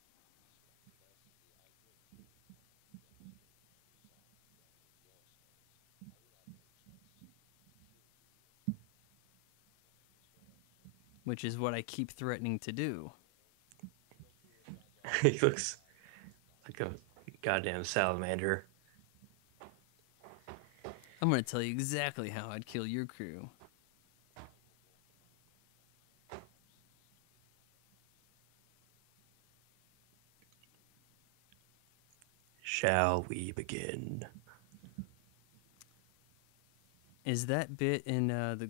Which is what I keep threatening to do. He looks like a goddamn salamander. I'm gonna tell you exactly how I'd kill your crew. Shall we begin? Is that bit in the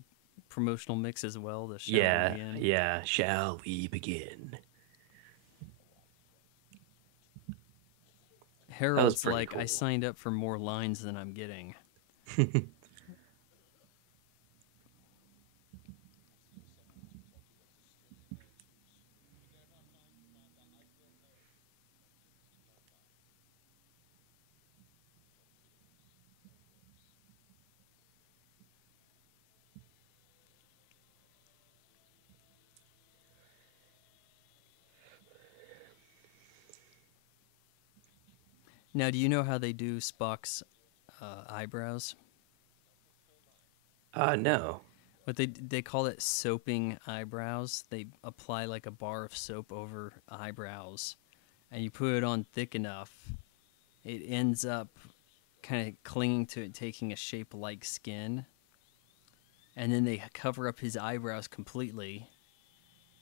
promotional mix as well? The shall Yeah, we begin? yeah. Shall we begin? Harold's pretty like, cool. I signed up for more lines than I'm getting. Now, do you know how they do Spock's eyebrows? No. But they call it soaping eyebrows. They apply like a bar of soap over eyebrows, and you put it on thick enough, it ends up kind of clinging to it, taking a shape like skin. And then they cover up his eyebrows completely.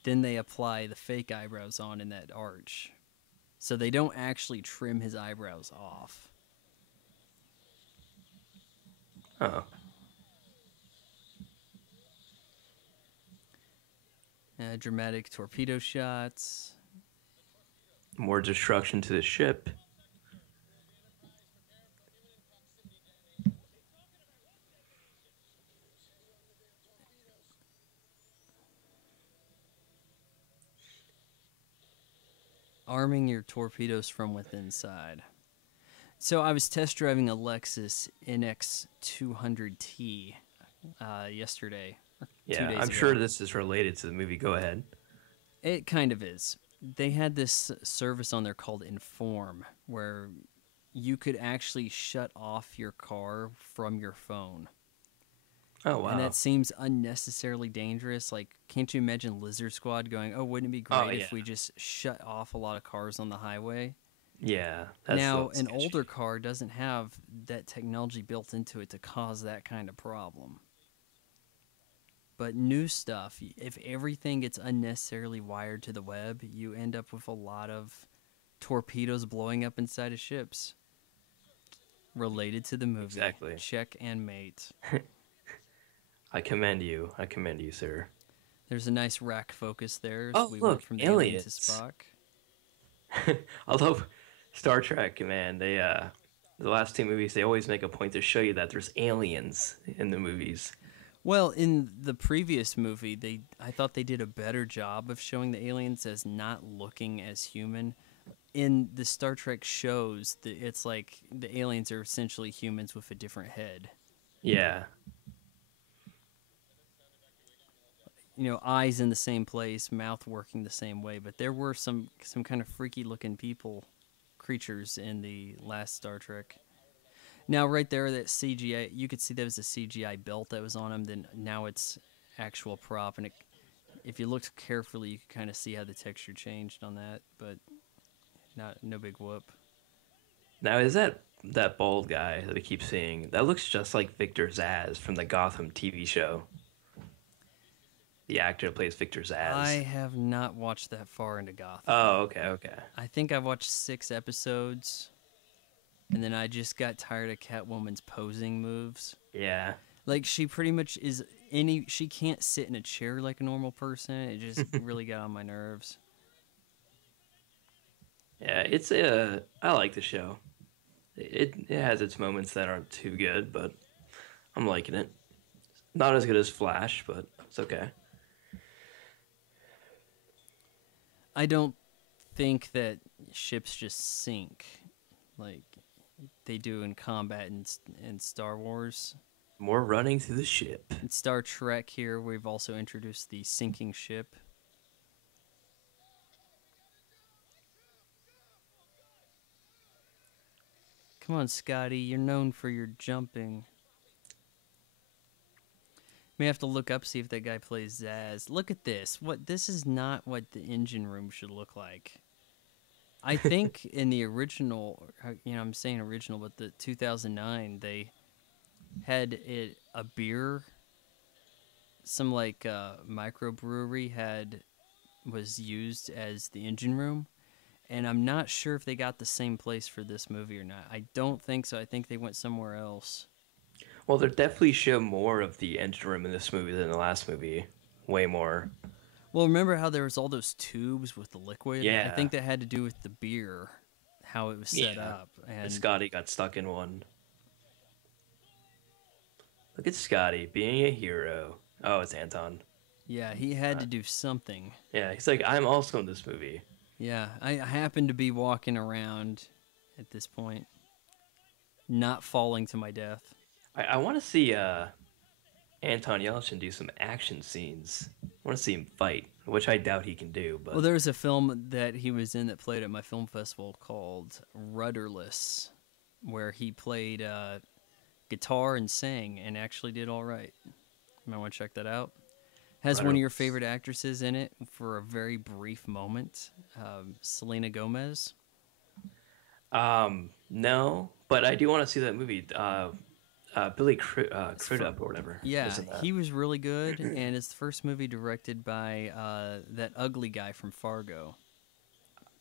Then they apply the fake eyebrows on in that arch. So they don't actually trim his eyebrows off. Oh. Dramatic torpedo shots. more destruction to the ship. Arming your torpedoes from within side. So I was test driving a Lexus NX200T yesterday, or two Yeah, days I'm sure ago. this is related to the movie. Go ahead. It kind of is. They had this service on there called Inform, where you could actually shut off your car from your phone. Oh And that wow. seems unnecessarily dangerous. Like, can't you imagine Lizard Squad going, oh, wouldn't it be Oh great yeah. if we just shut off a lot of cars on the highway? Yeah, that's a Now, little an older sketchy. car doesn't have that technology built into it to cause that kind of problem. But new stuff, if everything gets unnecessarily wired to the web, you end up with a lot of torpedoes blowing up inside of ships. Related to the movie, Exactly. check and mate. I commend you. I commend you, sir. There's a nice rack focus there as Oh, we went look, from the alien to aliens. Spock. I love Star Trek, man. They the last two movies they always make a point to show you that there's aliens in the movies. Well, in the previous movie, I thought they did a better job of showing the aliens as not looking as human. In the Star Trek shows, it's like the aliens are essentially humans with a different head. Yeah. You know, eyes in the same place, mouth working the same way. But there were some kind of freaky looking creatures in the last Star Trek. Now, right there, that CGI, you could see that was a CGI belt that was on him. Then now it's actual prop, and if you looked carefully, you could kind of see how the texture changed on that. But no big whoop. Now is that bald guy that I keep seeing? That looks just like Victor Zsasz from the Gotham TV show. The actor who plays Victor I Zsasz. have not watched that far into Gotham. Oh, okay, okay. I think I've watched 6 episodes, and then I just got tired of Catwoman's posing moves. Yeah. Like, she pretty much is she can't sit in a chair like a normal person. It just really got on my nerves. Yeah, I like the show. It has its moments that aren't too good, but I'm liking it. Not as good as Flash, but it's okay. I don't think that ships just sink like they do in combat in Star Wars. More running through the ship. In Star Trek here, we've also introduced the sinking ship. Come on, Scotty, you're known for your jumping. May have to look up, see if that guy plays Zaz. Look at this. This is not what the engine room should look like. I think in the original, I'm saying original, but the 2009, they had a beer, some like microbrewery was used as the engine room, and I'm not sure if they got the same place for this movie or not. I don't think so. I think they went somewhere else. Well, they definitely show more of the engine room in this movie than the last movie. Way more. Well, remember how there was all those tubes with the liquid? I Yeah. think that had to do with the beer, how it was set Yeah. up. And And Scotty got stuck in one. Look at Scotty being a hero. Oh, it's Anton. yeah, he had Uh, to do something. yeah, he's like, I'm also in this movie. Yeah, I happened to be walking around at this point, not falling to my death. I want to see Anton Yelchin do some action scenes. I want to see him fight, which I doubt he can do, Well, but there was a film that he was in that played at my film festival called Rudderless, where he played guitar and sang and actually did all right. You might want to check that out. Has one of your rudderless. favorite actresses in it for a very brief moment, Selena Gomez. No, but I do want to see that movie. Crudup or whatever Yeah, is in that. he was really good, and it's the first movie directed by that ugly guy from Fargo.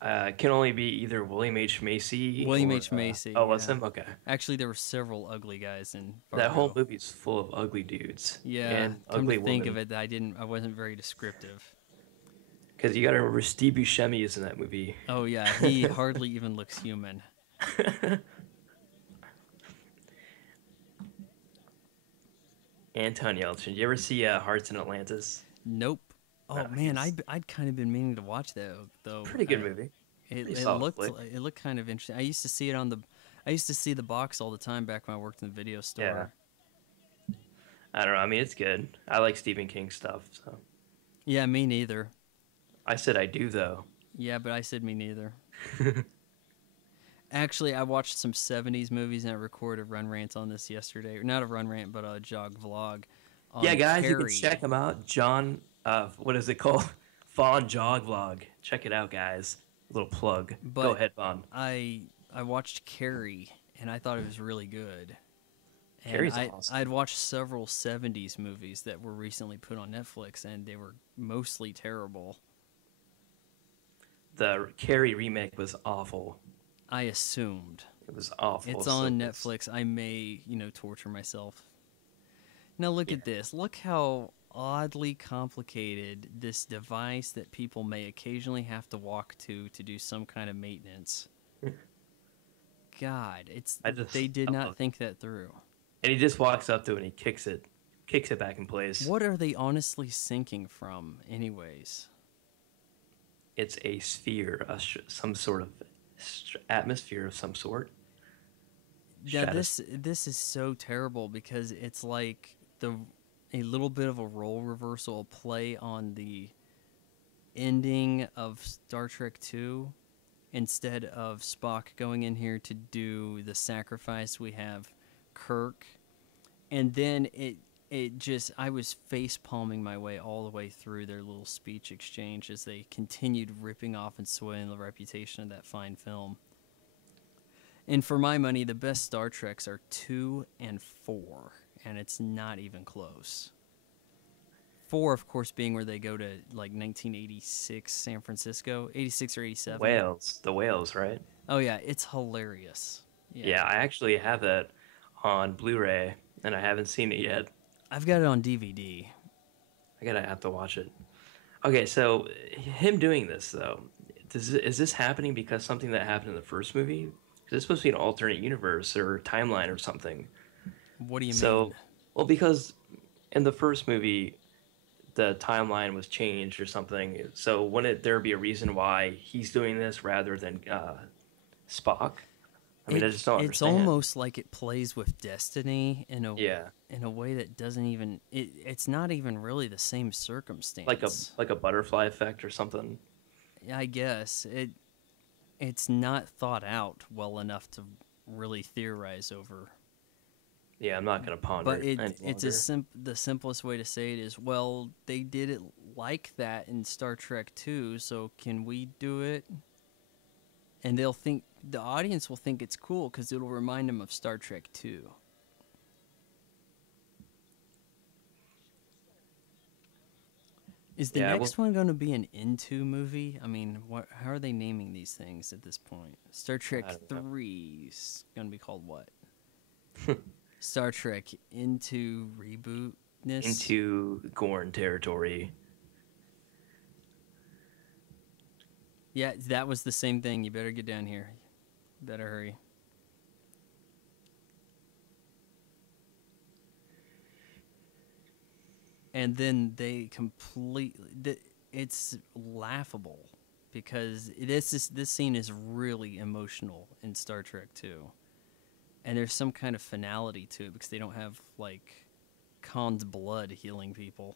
Can only be either William H. Macy William or H. Macy, oh, what's yeah. him? Okay, Actually, there were several ugly guys in that whole Fargo. movie's full of ugly dudes Yeah, and come to ugly think of women. it, I wasn't very descriptive. Because you got to remember Steve Buscemi is in that movie. Oh yeah, he hardly even looks human. Anton Yelchin. Did you ever see Hearts in Atlantis? Nope. No, Oh man, he's I'd kind of been meaning to watch that though. pretty good movie. Pretty solid flick. It looked kind of interesting. I used to see the box all the time back when I worked in the video Yeah. store. I don't know. I mean, it's good. I like Stephen King stuff, so. Yeah, me neither. I said I do, though. Yeah, but I said me neither. Actually, I watched some 70s movies and I recorded a run rant on this yesterday. Not a run rant, but a jog vlog Yeah, on guys, you can Carrie. check him out. John, what is it called? Fawn Jog Vlog. Check it out, guys. Little plug. Go But ahead, Fawn. I watched Carrie and I thought it was really good. And Carrie's awesome. I'd watched several 70s movies that were recently put on Netflix and they were mostly terrible. The Carrie remake was awful. I assumed. It was awful. It's So on it's- Netflix. I may, torture myself. Now look yeah. at this. Look how oddly complicated this device that people may occasionally have to walk to do some kind of maintenance. God, they did I not love it. think that through. And he just walks up to it and he kicks it back in place. What are they honestly sinking from, anyways? It's a sphere, some sort of atmosphere of some sort. Yeah, Stratus- this is so terrible because it's like a little bit of a role reversal, a play on the ending of Star Trek 2. Instead of Spock going in here to do the sacrifice, we have Kirk, and then it just I was face palming my way all the way through their little speech exchange as they continued ripping off and soiling the reputation of that fine film. And for my money, the best Star Treks are 2 and 4, and it's not even close. 4, of course, being where they go to like 1986 San Francisco, 86 or 87. the whales, right? Oh yeah, it's hilarious. Yeah, I actually have that on Blu-ray, and I haven't seen it yet. I've got it on DVD. I gotta have to watch it. Okay, so him doing this though, is this happening because something that happened in the first movie? Because it's supposed to be an alternate universe or timeline or something. What do you So, mean? well, because in the first movie, the timeline was changed or something. So wouldn't there be a reason why he's doing this rather than Spock? I mean, I just don't It's understand. almost like it plays with destiny Yeah, in a way that doesn't even it's not even really the same circumstance. like a butterfly effect or something. I guess it's not thought out well enough to really theorize over. Yeah, I'm not gonna ponder But it any it's longer. the simplest way to say it is, well, they did it like that in Star Trek 2, so can we do it? And the audience will think it's cool because it'll remind them of Star Trek 2. Is the Yeah, next one going to be an Into movie? I mean, how are they naming these things at this point? Star Trek I don't know. 3 is going to be called what? Star Trek Into Rebootness? Into Gorn territory. Yeah, that was the same thing. You better get down here. Better hurry. And then they completely. It's laughable because this scene is really emotional in Star Trek 2. And there's some kind of finality to it because they don't have, like, Khan's blood healing people.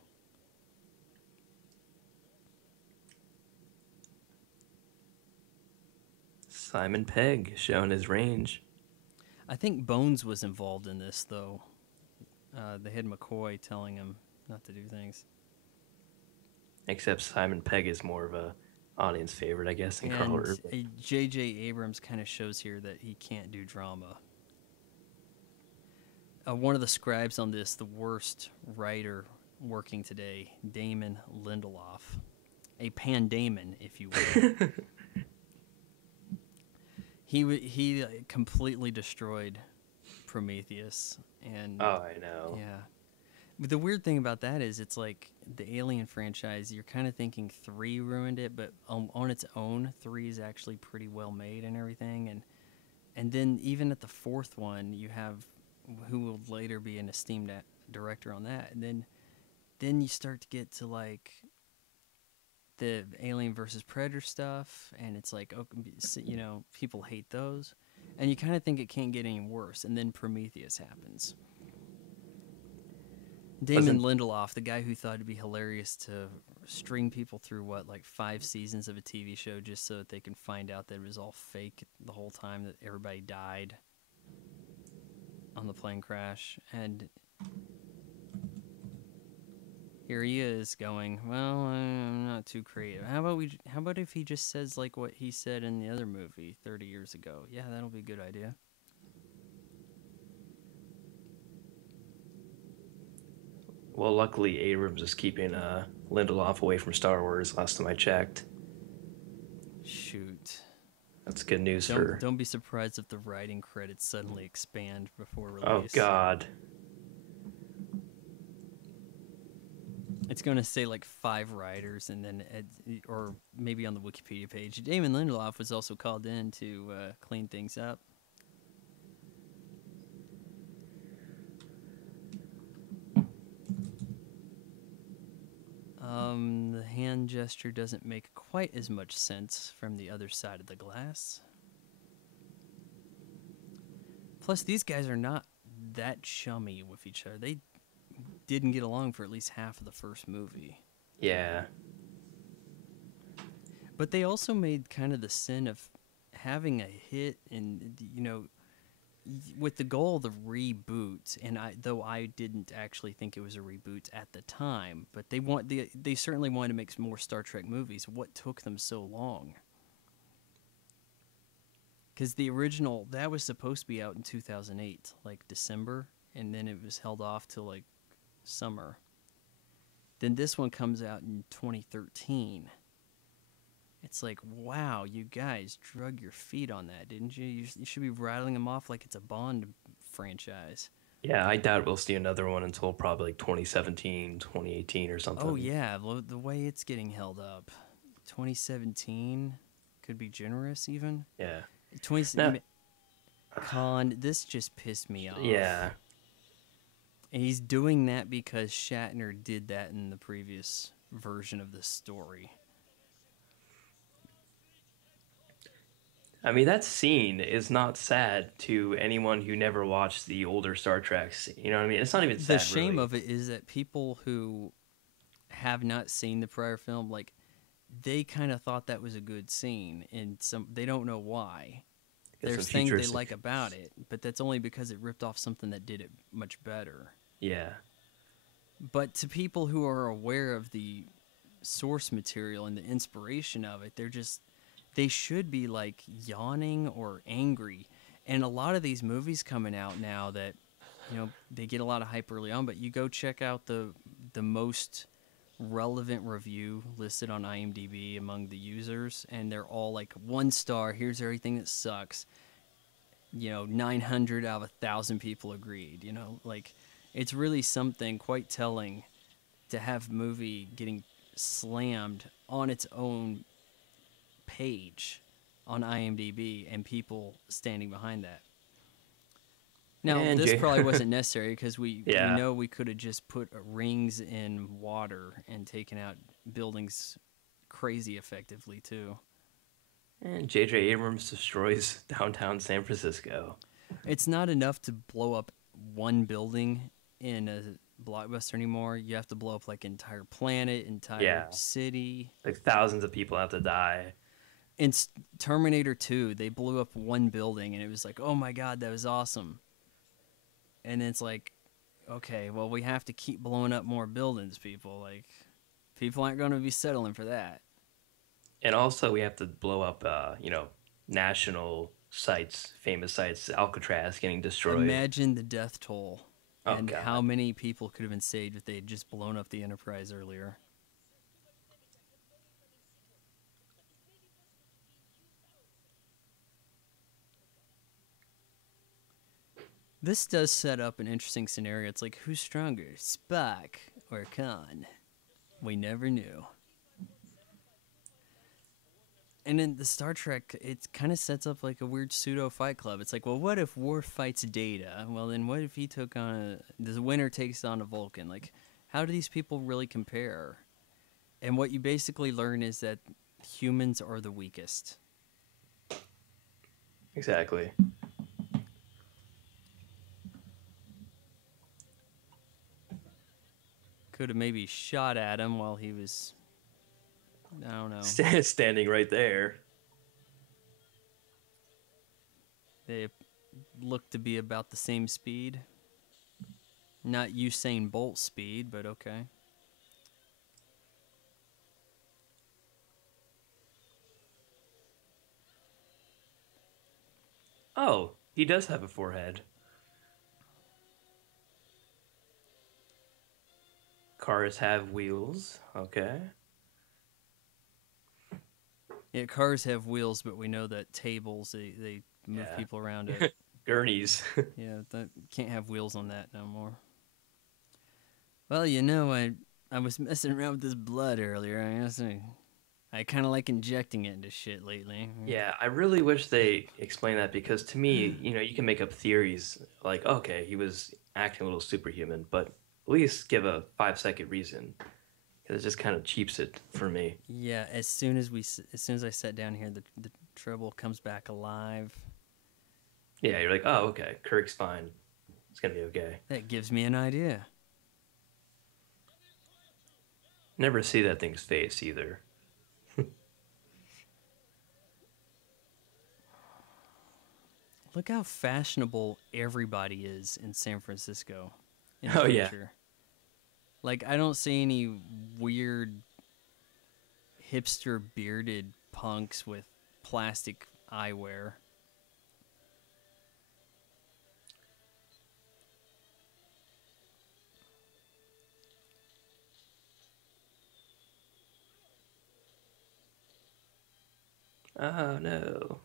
Simon Pegg showing his range. I think Bones was involved in this, though. They had McCoy telling him not to do things. Except Simon Pegg is more of a audience favorite, I guess, than Carl And Urban. J.J. Abrams kind of shows here that he can't do drama. One of the scribes on this, the worst writer working today, Damon Lindelof. A Pandamon, if you will. He completely destroyed Prometheus. And Oh, I know. yeah. But the weird thing about that is it's like the Alien franchise, you're kind of thinking 3 ruined it, but on its own, 3 is actually pretty well made and everything. And then even at the 4th one, you have who will later be an esteemed director on that. And then you start to get to like the Alien versus Predator stuff, and it's like, oh, you know, people hate those, and you kind of think it can't get any worse. And then Prometheus happens. Damon Lindelof, the guy who thought it'd be hilarious to string people through like 5 seasons of a TV show just so that they can find out that it was all fake the whole time, that everybody died on the plane crash, and here he is going, well, I'm not too creative. How about if he just says like what he said in the other movie 30 years ago? Yeah, that'll be a good idea. Well, luckily Abrams is keeping Lindelof away from Star Wars. Last time I checked. Shoot. That's good news Don't be surprised if the writing credits suddenly expand before release. Oh God. It's going to say like 5 writers, and then, or maybe on the Wikipedia page, Damon Lindelof was also called in to clean things up. The hand gesture doesn't make quite as much sense from the other side of the glass. Plus, these guys are not that chummy with each other. They didn't get along for at least half of the first movie. Yeah. But they also made kind of the sin of having a hit, and you know, with the goal of the reboot. And though I didn't actually think it was a reboot at the time, but they certainly wanted to make more Star Trek movies. What took them so long? Because the original, that was supposed to be out in 2008, like December, and then it was held off till like summer. Then this one comes out in 2013. It's like, wow, you guys drug your feet on that, didn't you? You should be rattling them off like it's a Bond franchise. Yeah, I doubt we'll see another one until probably like 2017, 2018 or something. Oh, yeah, the way it's getting held up. 2017 could be generous, even. Yeah. Khan, this just pissed me off. Yeah. And he's doing that because Shatner did that in the previous version of the story. I mean, that scene is not sad to anyone who never watched the older Star Treks. You know what I mean? It's not even sad. The shame really. of it is that people who have not seen the prior film, like, they kind of thought that was a good scene, and they don't know why. There's things they like about it, but that's only because it ripped off something that did it much better. Yeah. But to people who are aware of the source material and the inspiration of it, they should be like yawning or angry. And a lot of these movies coming out now that, you know, they get a lot of hype early on, but you go check out the most relevant review listed on IMDb among the users, and they're all like 1 star, here's everything that sucks. You know, 900 out of 1,000 people agreed, you know, like it's really something quite telling to have a movie getting slammed on its own page on IMDb and people standing behind that. Now, this probably wasn't necessary because we know we could have just put rings in water and taken out buildings crazy effectively, too. And J.J. Abrams destroys downtown San Francisco. It's not enough to blow up one building in a blockbuster anymore. You have to blow up like an entire planet, entire city. Like thousands of people have to die. In Terminator 2, they blew up one building, and it was like, oh my god, that was awesome. And it's like, okay, well, we have to keep blowing up more buildings, people. Like, people aren't going to be settling for that. And also, we have to blow up, national sites, famous sites. Alcatraz getting destroyed. Imagine the death toll and how many people could have been saved if they had just blown up the Enterprise earlier. This does set up an interesting scenario. It's like, who's stronger, Spock or Khan? We never knew. And in the Star Trek, it kind of sets up like a weird pseudo Fight Club. It's like, well, what if Worf fights Data? Well, then what if he took on the winner takes on a Vulcan? Like, how do these people really compare? And what you basically learn is that humans are the weakest. Exactly. Could have maybe shot at him while he was, I don't know. Standing right there. They look to be about the same speed. Not Usain Bolt speed, but okay. Oh, he does have a forehead. Cars have wheels. Okay. Yeah, cars have wheels, but we know that tables, they move Yeah. people around it. Gurneys. Yeah, that can't have wheels on that no more. Well, you know, I was messing around with this blood earlier. I kind of like injecting it into shit lately. Yeah, I really wish they explained that because to me, you can make up theories like, okay, he was acting a little superhuman, but at least give a 5-second reason because it just kind of cheaps it for me. Yeah, as soon as I sat down here, the treble comes back alive. Yeah, you're like, oh, okay, Kirk's fine. It's gonna be okay. That gives me an idea. Never see that thing's face either. Look how fashionable everybody is in San Francisco in the Oh yeah. future. Like, I don't see any weird hipster bearded punks with plastic eyewear. Oh no.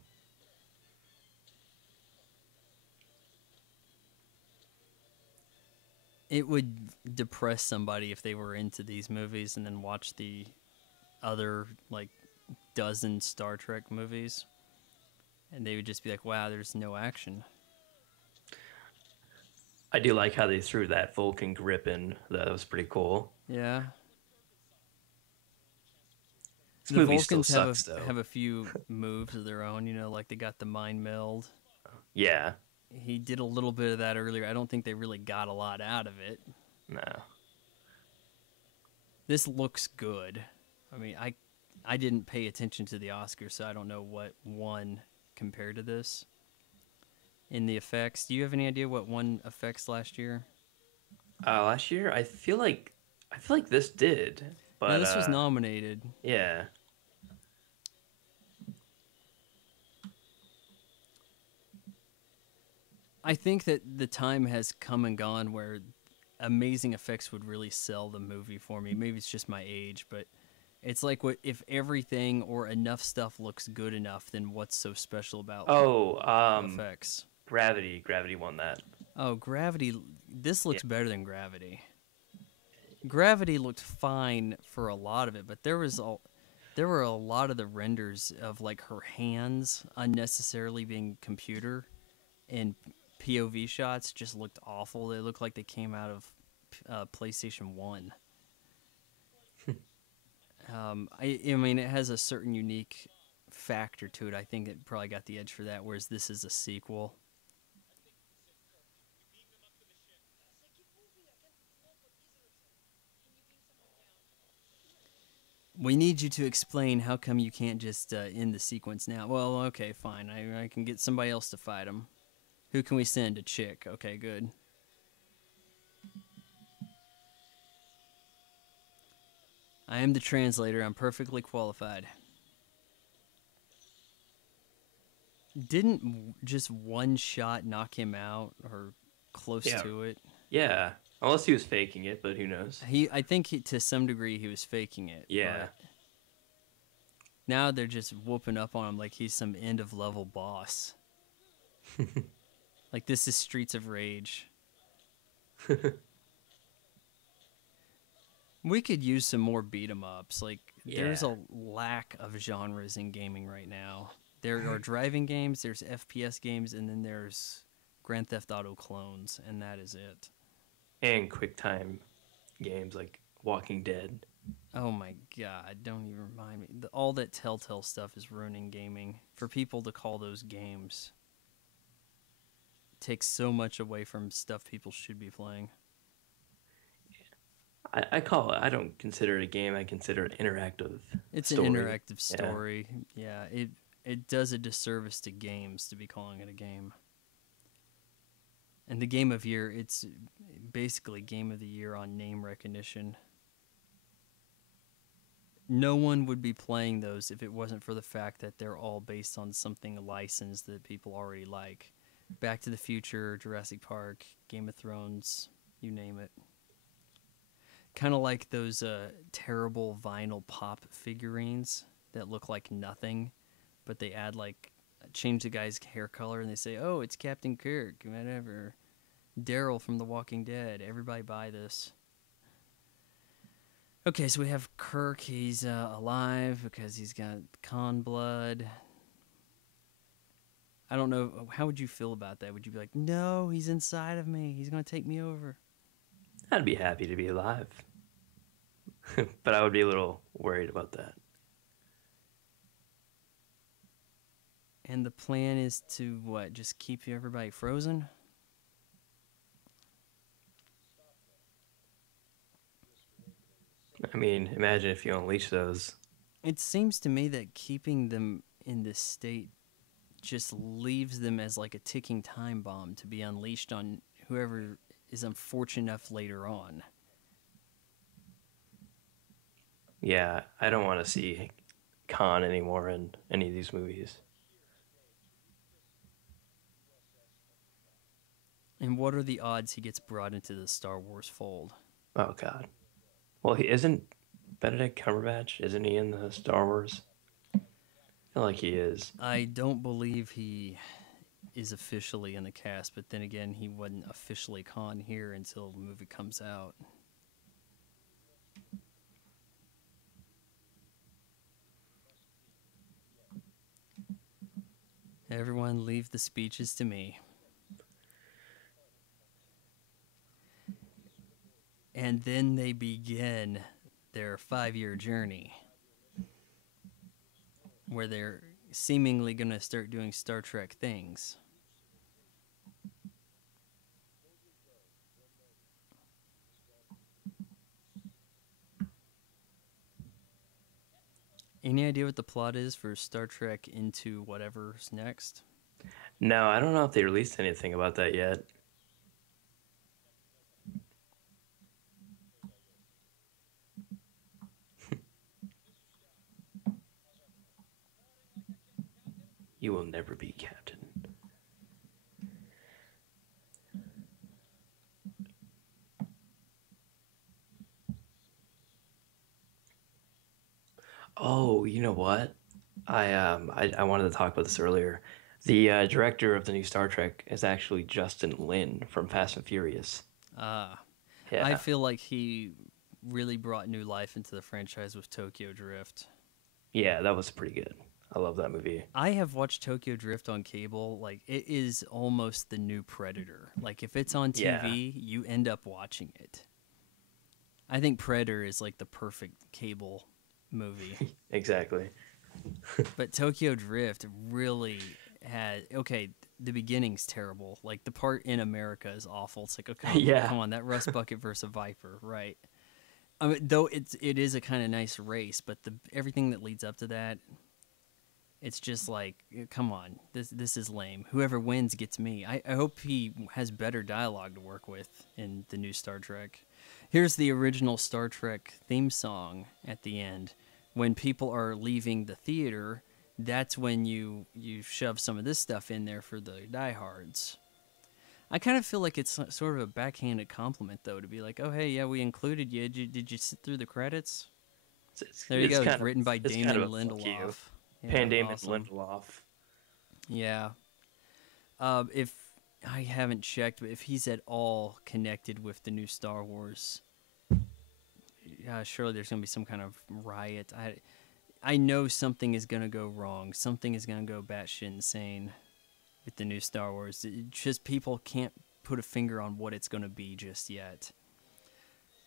It would depress somebody if they were into these movies and then watch the other, like, dozen Star Trek movies. And they would just be like, wow, there's no action. I do like how they threw that Vulcan grip in. That was pretty cool. Yeah. This The movie still Vulcans sucks though. have a few moves of their own, like they got the mind meld. Yeah. He did a little bit of that earlier. I don't think they really got a lot out of it. No. This looks good. I mean, I didn't pay attention to the Oscars, so I don't know what won compared to this. In the effects, do you have any idea what won effects last year? Last year, I feel like this did, but No, this was nominated. yeah. I think that the time has come and gone where amazing effects would really sell the movie for me. Maybe it's just my age, but it's like what if everything or enough stuff looks good enough, then what's so special about Oh, effects? Gravity won that. Oh, Gravity. This Yeah. looks better than Gravity. Gravity looked fine for a lot of it, but there were a lot of the renders of like her hands unnecessarily being computer and POV shots just looked awful. They looked like they came out of PlayStation 1. I mean, it has a certain unique factor to it. I think it probably got the edge for that, whereas this is a sequel. We need you to explain how come you can't just end the sequence now. Well, okay, fine. I can get somebody else to fight him. Who can we send? A chick. Okay, good. I am the translator. I'm perfectly qualified. Didn't just one shot knock him out or close Yeah. to it? Yeah. Unless he was faking it, but who knows? I think to some degree he was faking it. Yeah. But now they're just whooping up on him like he's some end of level boss. Like this is Streets of Rage. We could use some more beat 'em ups. Like, there's Yeah. a lack of genres in gaming right now. There are driving games, there's FPS games, and then there's Grand Theft Auto clones, and that is it. And quick time games like Walking Dead. Oh my god, don't even remind me. All that Telltale stuff is ruining gaming. For people to call those games takes so much away from stuff people should be playing. I call it, I don't consider it a game, I consider it interactive It's an story. interactive Yeah. story. Yeah, it does a disservice to games to be calling it a game. And the game of year, it's basically game of the year on name recognition. No one would be playing those if it wasn't for the fact that they're all based on something licensed that people already like. Back to the Future, Jurassic Park, Game of Thrones, you name it. Kind of like those terrible vinyl pop figurines that look like nothing, but they add like change the guy's hair color and they say, "Oh, it's Captain Kirk, whatever." Daryl from The Walking Dead. Everybody buy this. Okay, so we have Kirk. He's alive because he's got con blood. I don't know. How would you feel about that? Would you be like, no, he's inside of me. He's going to take me over? I'd be happy to be alive. But I would be a little worried about that. And the plan is to, what, just keep everybody frozen? I mean, imagine if you unleash those. It seems to me that keeping them in this state just leaves them as like a ticking time bomb to be unleashed on whoever is unfortunate enough later on. Yeah, I don't want to see Khan anymore in any of these movies. And what are the odds he gets brought into the Star Wars fold? Oh God. Well, he isn't Benedict Cumberbatch, isn't he in the Star Wars? I feel like he is. I don't believe he is officially in the cast, but then again, he wasn't officially Khan here until the movie comes out. Everyone leave the speeches to me. And then they begin their 5-year journey where they're seemingly going to start doing Star Trek things. Any idea what the plot is for Star Trek Into whatever's next? No, I don't know if they released anything about that yet. You will never be captain. Oh, you know what? I wanted to talk about this earlier. The director of the new Star Trek is actually Justin Lin from Fast and Furious. I Yeah, feel like he really brought new life into the franchise with Tokyo Drift. yeah, that was pretty good. I love that movie. I have watched Tokyo Drift on cable. Like, it is almost the new Predator. Like, if it's on Yeah, TV, you end up watching it. I think Predator is like the perfect cable movie. exactly. But Tokyo Drift really had, okay, the beginning's terrible. Like, the part in America is awful. It's like, okay, Yeah, come on, that Rust Bucket versus Viper, right? I mean, though it is a kind of nice race, but everything that leads up to that, it's just like, come on, this is lame. Whoever wins gets me. I hope he has better dialogue to work with in the new Star Trek. Here's the original Star Trek theme song at the end. When people are leaving the theater, that's when you shove some of this stuff in there for the diehards. I kind of feel like it's sort of a backhanded compliment, though, to be like, oh, hey, yeah, we included you. Did you sit through the credits? There you go. It's written by it's Damon kind of a fuck you. Lindelof. Yeah, Pan Damon awesome. Lindelof. Yeah. If I haven't checked, but if he's at all connected with the new Star Wars, surely there's gonna be some kind of riot. I know something is gonna go wrong. Something is gonna go batshit insane with the new Star Wars. Just people can't put a finger on what it's gonna be just yet.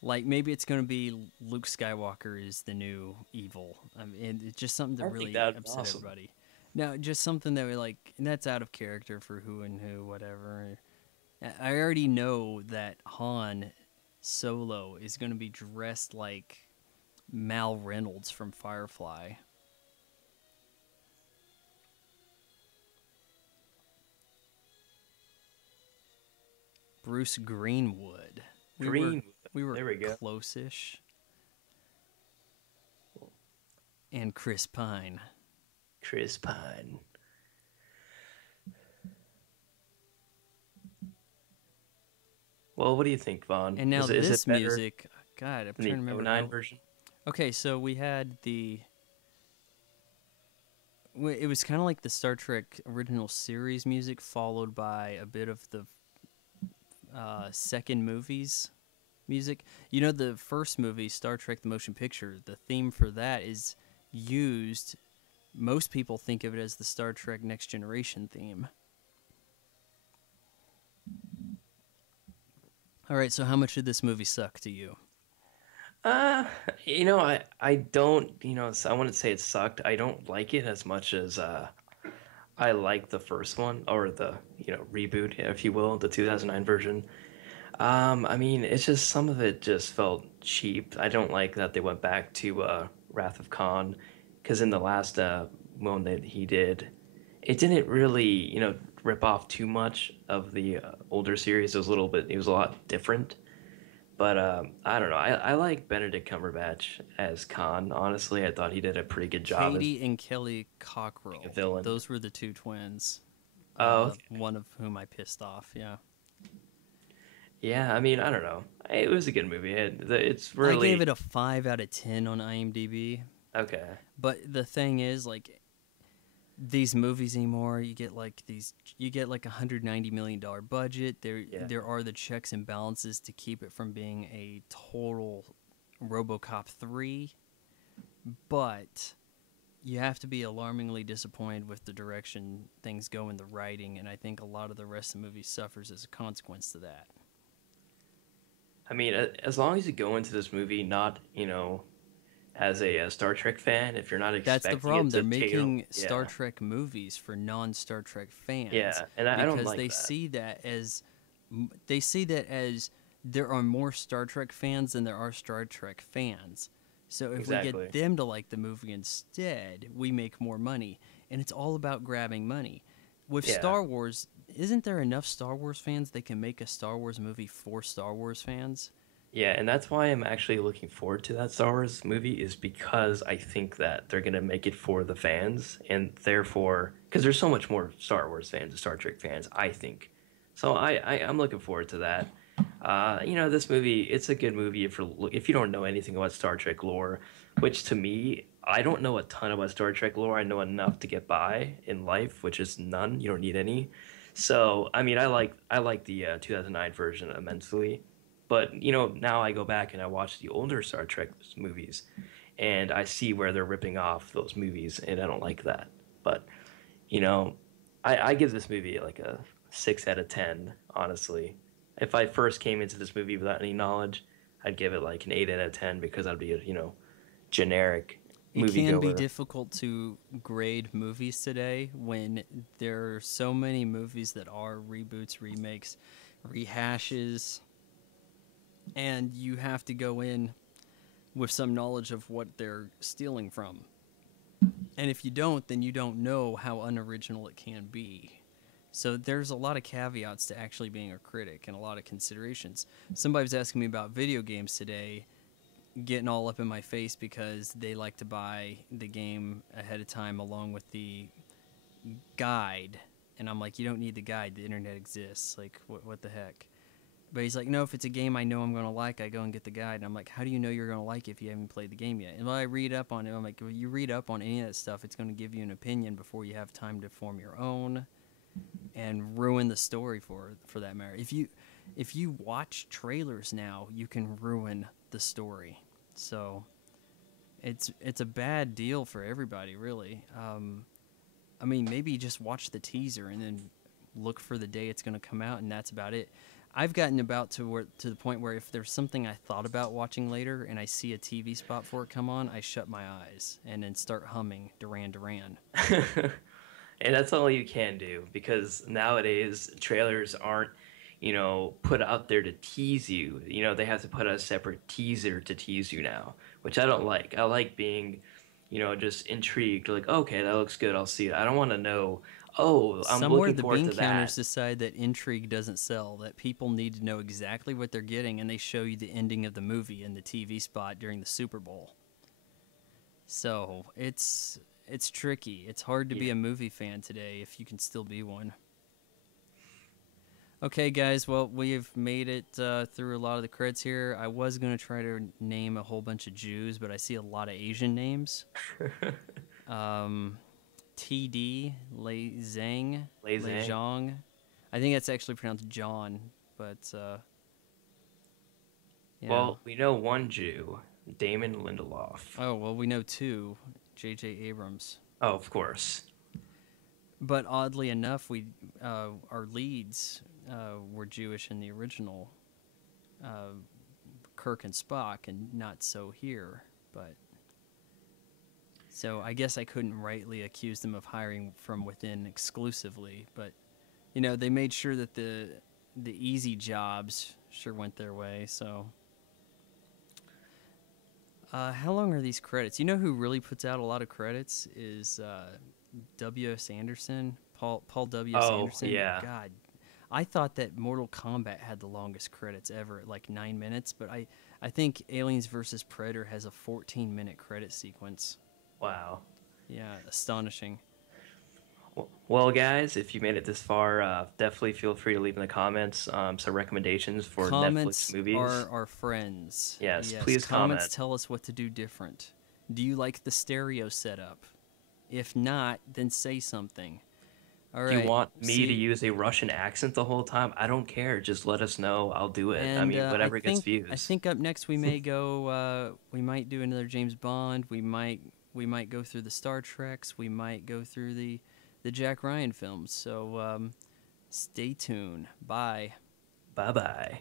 Like maybe it's gonna be Luke Skywalker is the new evil. I mean, it's just something to I think really that'd be upset awesome. everybody. No, just something that we like. And that's out of character for who and who, whatever. I already know that Han Solo is gonna be dressed like Mal Reynolds from Firefly. Bruce Greenwood. We were Green. we were There we go. close-ish. And Chris Pine. Chris Pine. Well, what do you think, Vaughn? And now Is this it better music, God, I'm than trying to the remember '09 how. version? Okay, so we had it was kind of like the Star Trek original series music followed by a bit of the second movie's music. You know, the first movie, Star Trek the Motion Picture, the theme for that is used. Most people think of it as the Star Trek Next Generation theme. All right, so how much did this movie suck to you? Uh, I don't, I wouldn't say it sucked. I don't like it as much as I like the first one or the, reboot, if you will, the 2009 version. I mean, it's just some of it just felt cheap. I don't like that they went back to Wrath of Khan, because in the last one that he did, it didn't really, rip off too much of the older series. It was a lot different. But I don't know. I like Benedict Cumberbatch as Khan. Honestly, I thought he did a pretty good job as Katie and Kelly a Cockrell. villain. Those were the two twins. Oh, okay. One of whom I pissed off. Yeah, Yeah. I mean, I don't know. It was a good movie. It's I gave really it a 5 out of 10 on IMDb. okay. But the thing is, like these movies anymore, you get like $190 million budget. Yeah. There are the checks and balances to keep it from being a total RoboCop 3, but you have to be alarmingly disappointed with the direction things go in the writing, and I think a lot of the rest of the movie suffers as a consequence to that. I mean, as long as you go into this movie not, as a Star Trek fan, if you're not That's the expecting problem. it They're to tail, making Star yeah, Trek movies for non-Star Trek fans yeah, and I don't because like that. they see that as there are more Star Trek fans than there are Star Trek fans. So if we Exactly. get them to like the movie instead, we make more money, and it's all about grabbing money. With Yeah. Star Wars, isn't there enough Star Wars fans they can make a Star Wars movie for Star Wars fans? Yeah, and that's why I'm actually looking forward to that Star Wars movie is because I think that they're gonna make it for the fans, and therefore, because there's so much more Star Wars fans and Star Trek fans, I think. So I'm looking forward to that. This movie, it's a good movie if you don't know anything about Star Trek lore, which to me, I don't know a ton about Star Trek lore. I know enough to get by in life, which is none. You don't need any. So, I mean, I like the 2009 version immensely. But, now I go back and I watch the older Star Trek movies and I see where they're ripping off those movies and I don't like that. But, you know, I give this movie like a 6 out of 10, honestly. If I first came into this movie without any knowledge, I'd give it like an 8 out of 10 because I'd be a, generic It can be moviegoer. difficult to grade movies today when there are so many movies that are reboots, remakes, rehashes, and you have to go in with some knowledge of what they're stealing from. And if you don't, then you don't know how unoriginal it can be. So there's a lot of caveats to actually being a critic and a lot of considerations. Somebody was asking me about video games today, getting all up in my face because they like to buy the game ahead of time along with the guide. And I'm like, you don't need the guide. The internet exists. Like, what the heck? But he's like, no, if it's a game I know I'm going to like, I go and get the guide. And I'm like, how do you know you're going to like it if you haven't played the game yet? And when I read up on it, I'm like, well, you read up on any of that stuff, it's going to give you an opinion before you have time to form your own and ruin the story for that matter. If you watch trailers now, you can ruin the story. So it's a bad deal for everybody, really. I mean, maybe just watch the teaser and then look for the day it's going to come out, and that's about it. I've gotten about to the point where if there's something I thought about watching later and I see a TV spot for it come on, I shut my eyes and then start humming Duran Duran. And that's all you can do because nowadays trailers aren't, put out there to tease you. They have to put a separate teaser to tease you now, which I don't like. I like being, just intrigued. Like, okay, that looks good. I'll see it. I don't want to know, oh, I'm Somewhere looking the forward bean to counters that. decide that intrigue doesn't sell, that people need to know exactly what they're getting, and they show you the ending of the movie in the TV spot during the Super Bowl. So it's tricky. It's hard to be Yeah. a movie fan today if you can still be one. Okay, guys. Well, we've made it through a lot of the credits here. I was gonna try to name a whole bunch of Jews, but I see a lot of Asian names. Um, TD Lei Zhang, Lei Lei Zhang. Zhang. I think that's actually pronounced John, but yeah. Well, we know one Jew, Damon Lindelof. Oh well, we know two, J.J. Abrams. Oh, of course. But oddly enough, we our leads were Jewish in the original uh, Kirk and Spock, and not so here. But so I guess I couldn't rightly accuse them of hiring from within exclusively. But they made sure that the easy jobs sure went their way. So how long are these credits? You know who really puts out a lot of credits is W.S. Anderson, Paul W.S. Oh, Anderson. yeah. God, I thought that Mortal Kombat had the longest credits ever at like 9 minutes, but I think Aliens vs. Predator has a 14-minute credit sequence. Wow. Yeah, astonishing. Well, guys, if you made it this far, definitely feel free to leave in the comments some recommendations for Netflix Comments movies. are our friends. Yes, Yes, please comments comment. tell us what to do different. Do you like the stereo setup? If not, then say something. All Do you right. want me to See, use a Russian accent the whole time? I don't care. Just let us know. I'll do it. I and mean, I whatever gets think I views. think up next we may go. We might do another James Bond. We might go through the Star Treks. We might go through the Jack Ryan films. So stay tuned. Bye. Bye bye.